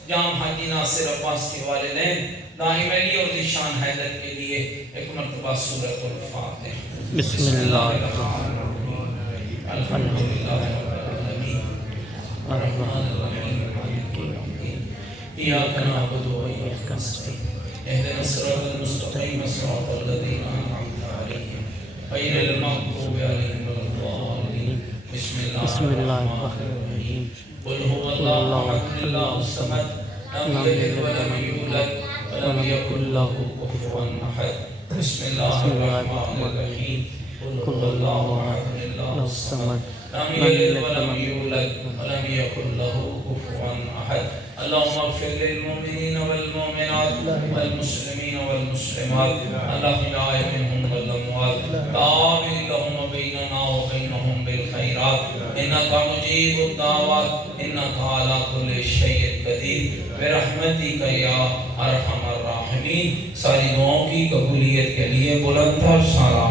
جام حاجی ناصر عباس کے والدین دائم علی اور ذیشان حیدر کے لیے ایک مرتبہ سورۃ الفاتحہ۔ بسم اللہ الرحمن الرحیم، الحمدللہ رب العالمین، الرحمن الرحیم، مالک یوم الدین، ایاک نعبد و ایاک نستعین، اهدنا الصراط المستقیم صراط الذین انعمت علیہم غیر المغضوب علیہم ولا الضالین۔ بسم اللہ الرحمن الرحیم، قل هو اللہ احد اللہ الصمد لم یلد ولم یولد ولم یکن له کفوا احد۔ بسم اللہ الرحمن الرحیم، قل هو اللہ احد اللہ الصمد لم یلد ولم یولد ولم یکن له کفوا احد۔ اللہم اغفر للمؤمنین والمؤمنات والمسلمین والمسلمات الاحیاء منهم والاموات، تابع لهم بیننا وبینهم بالخیرات، انکا مجیب الدعوات، انکا علی کل شیء قدیر، برحمتک یا ارحم الراحمین۔ ساری دعاؤں کی قبولیت کے لیے بلند تر سلام۔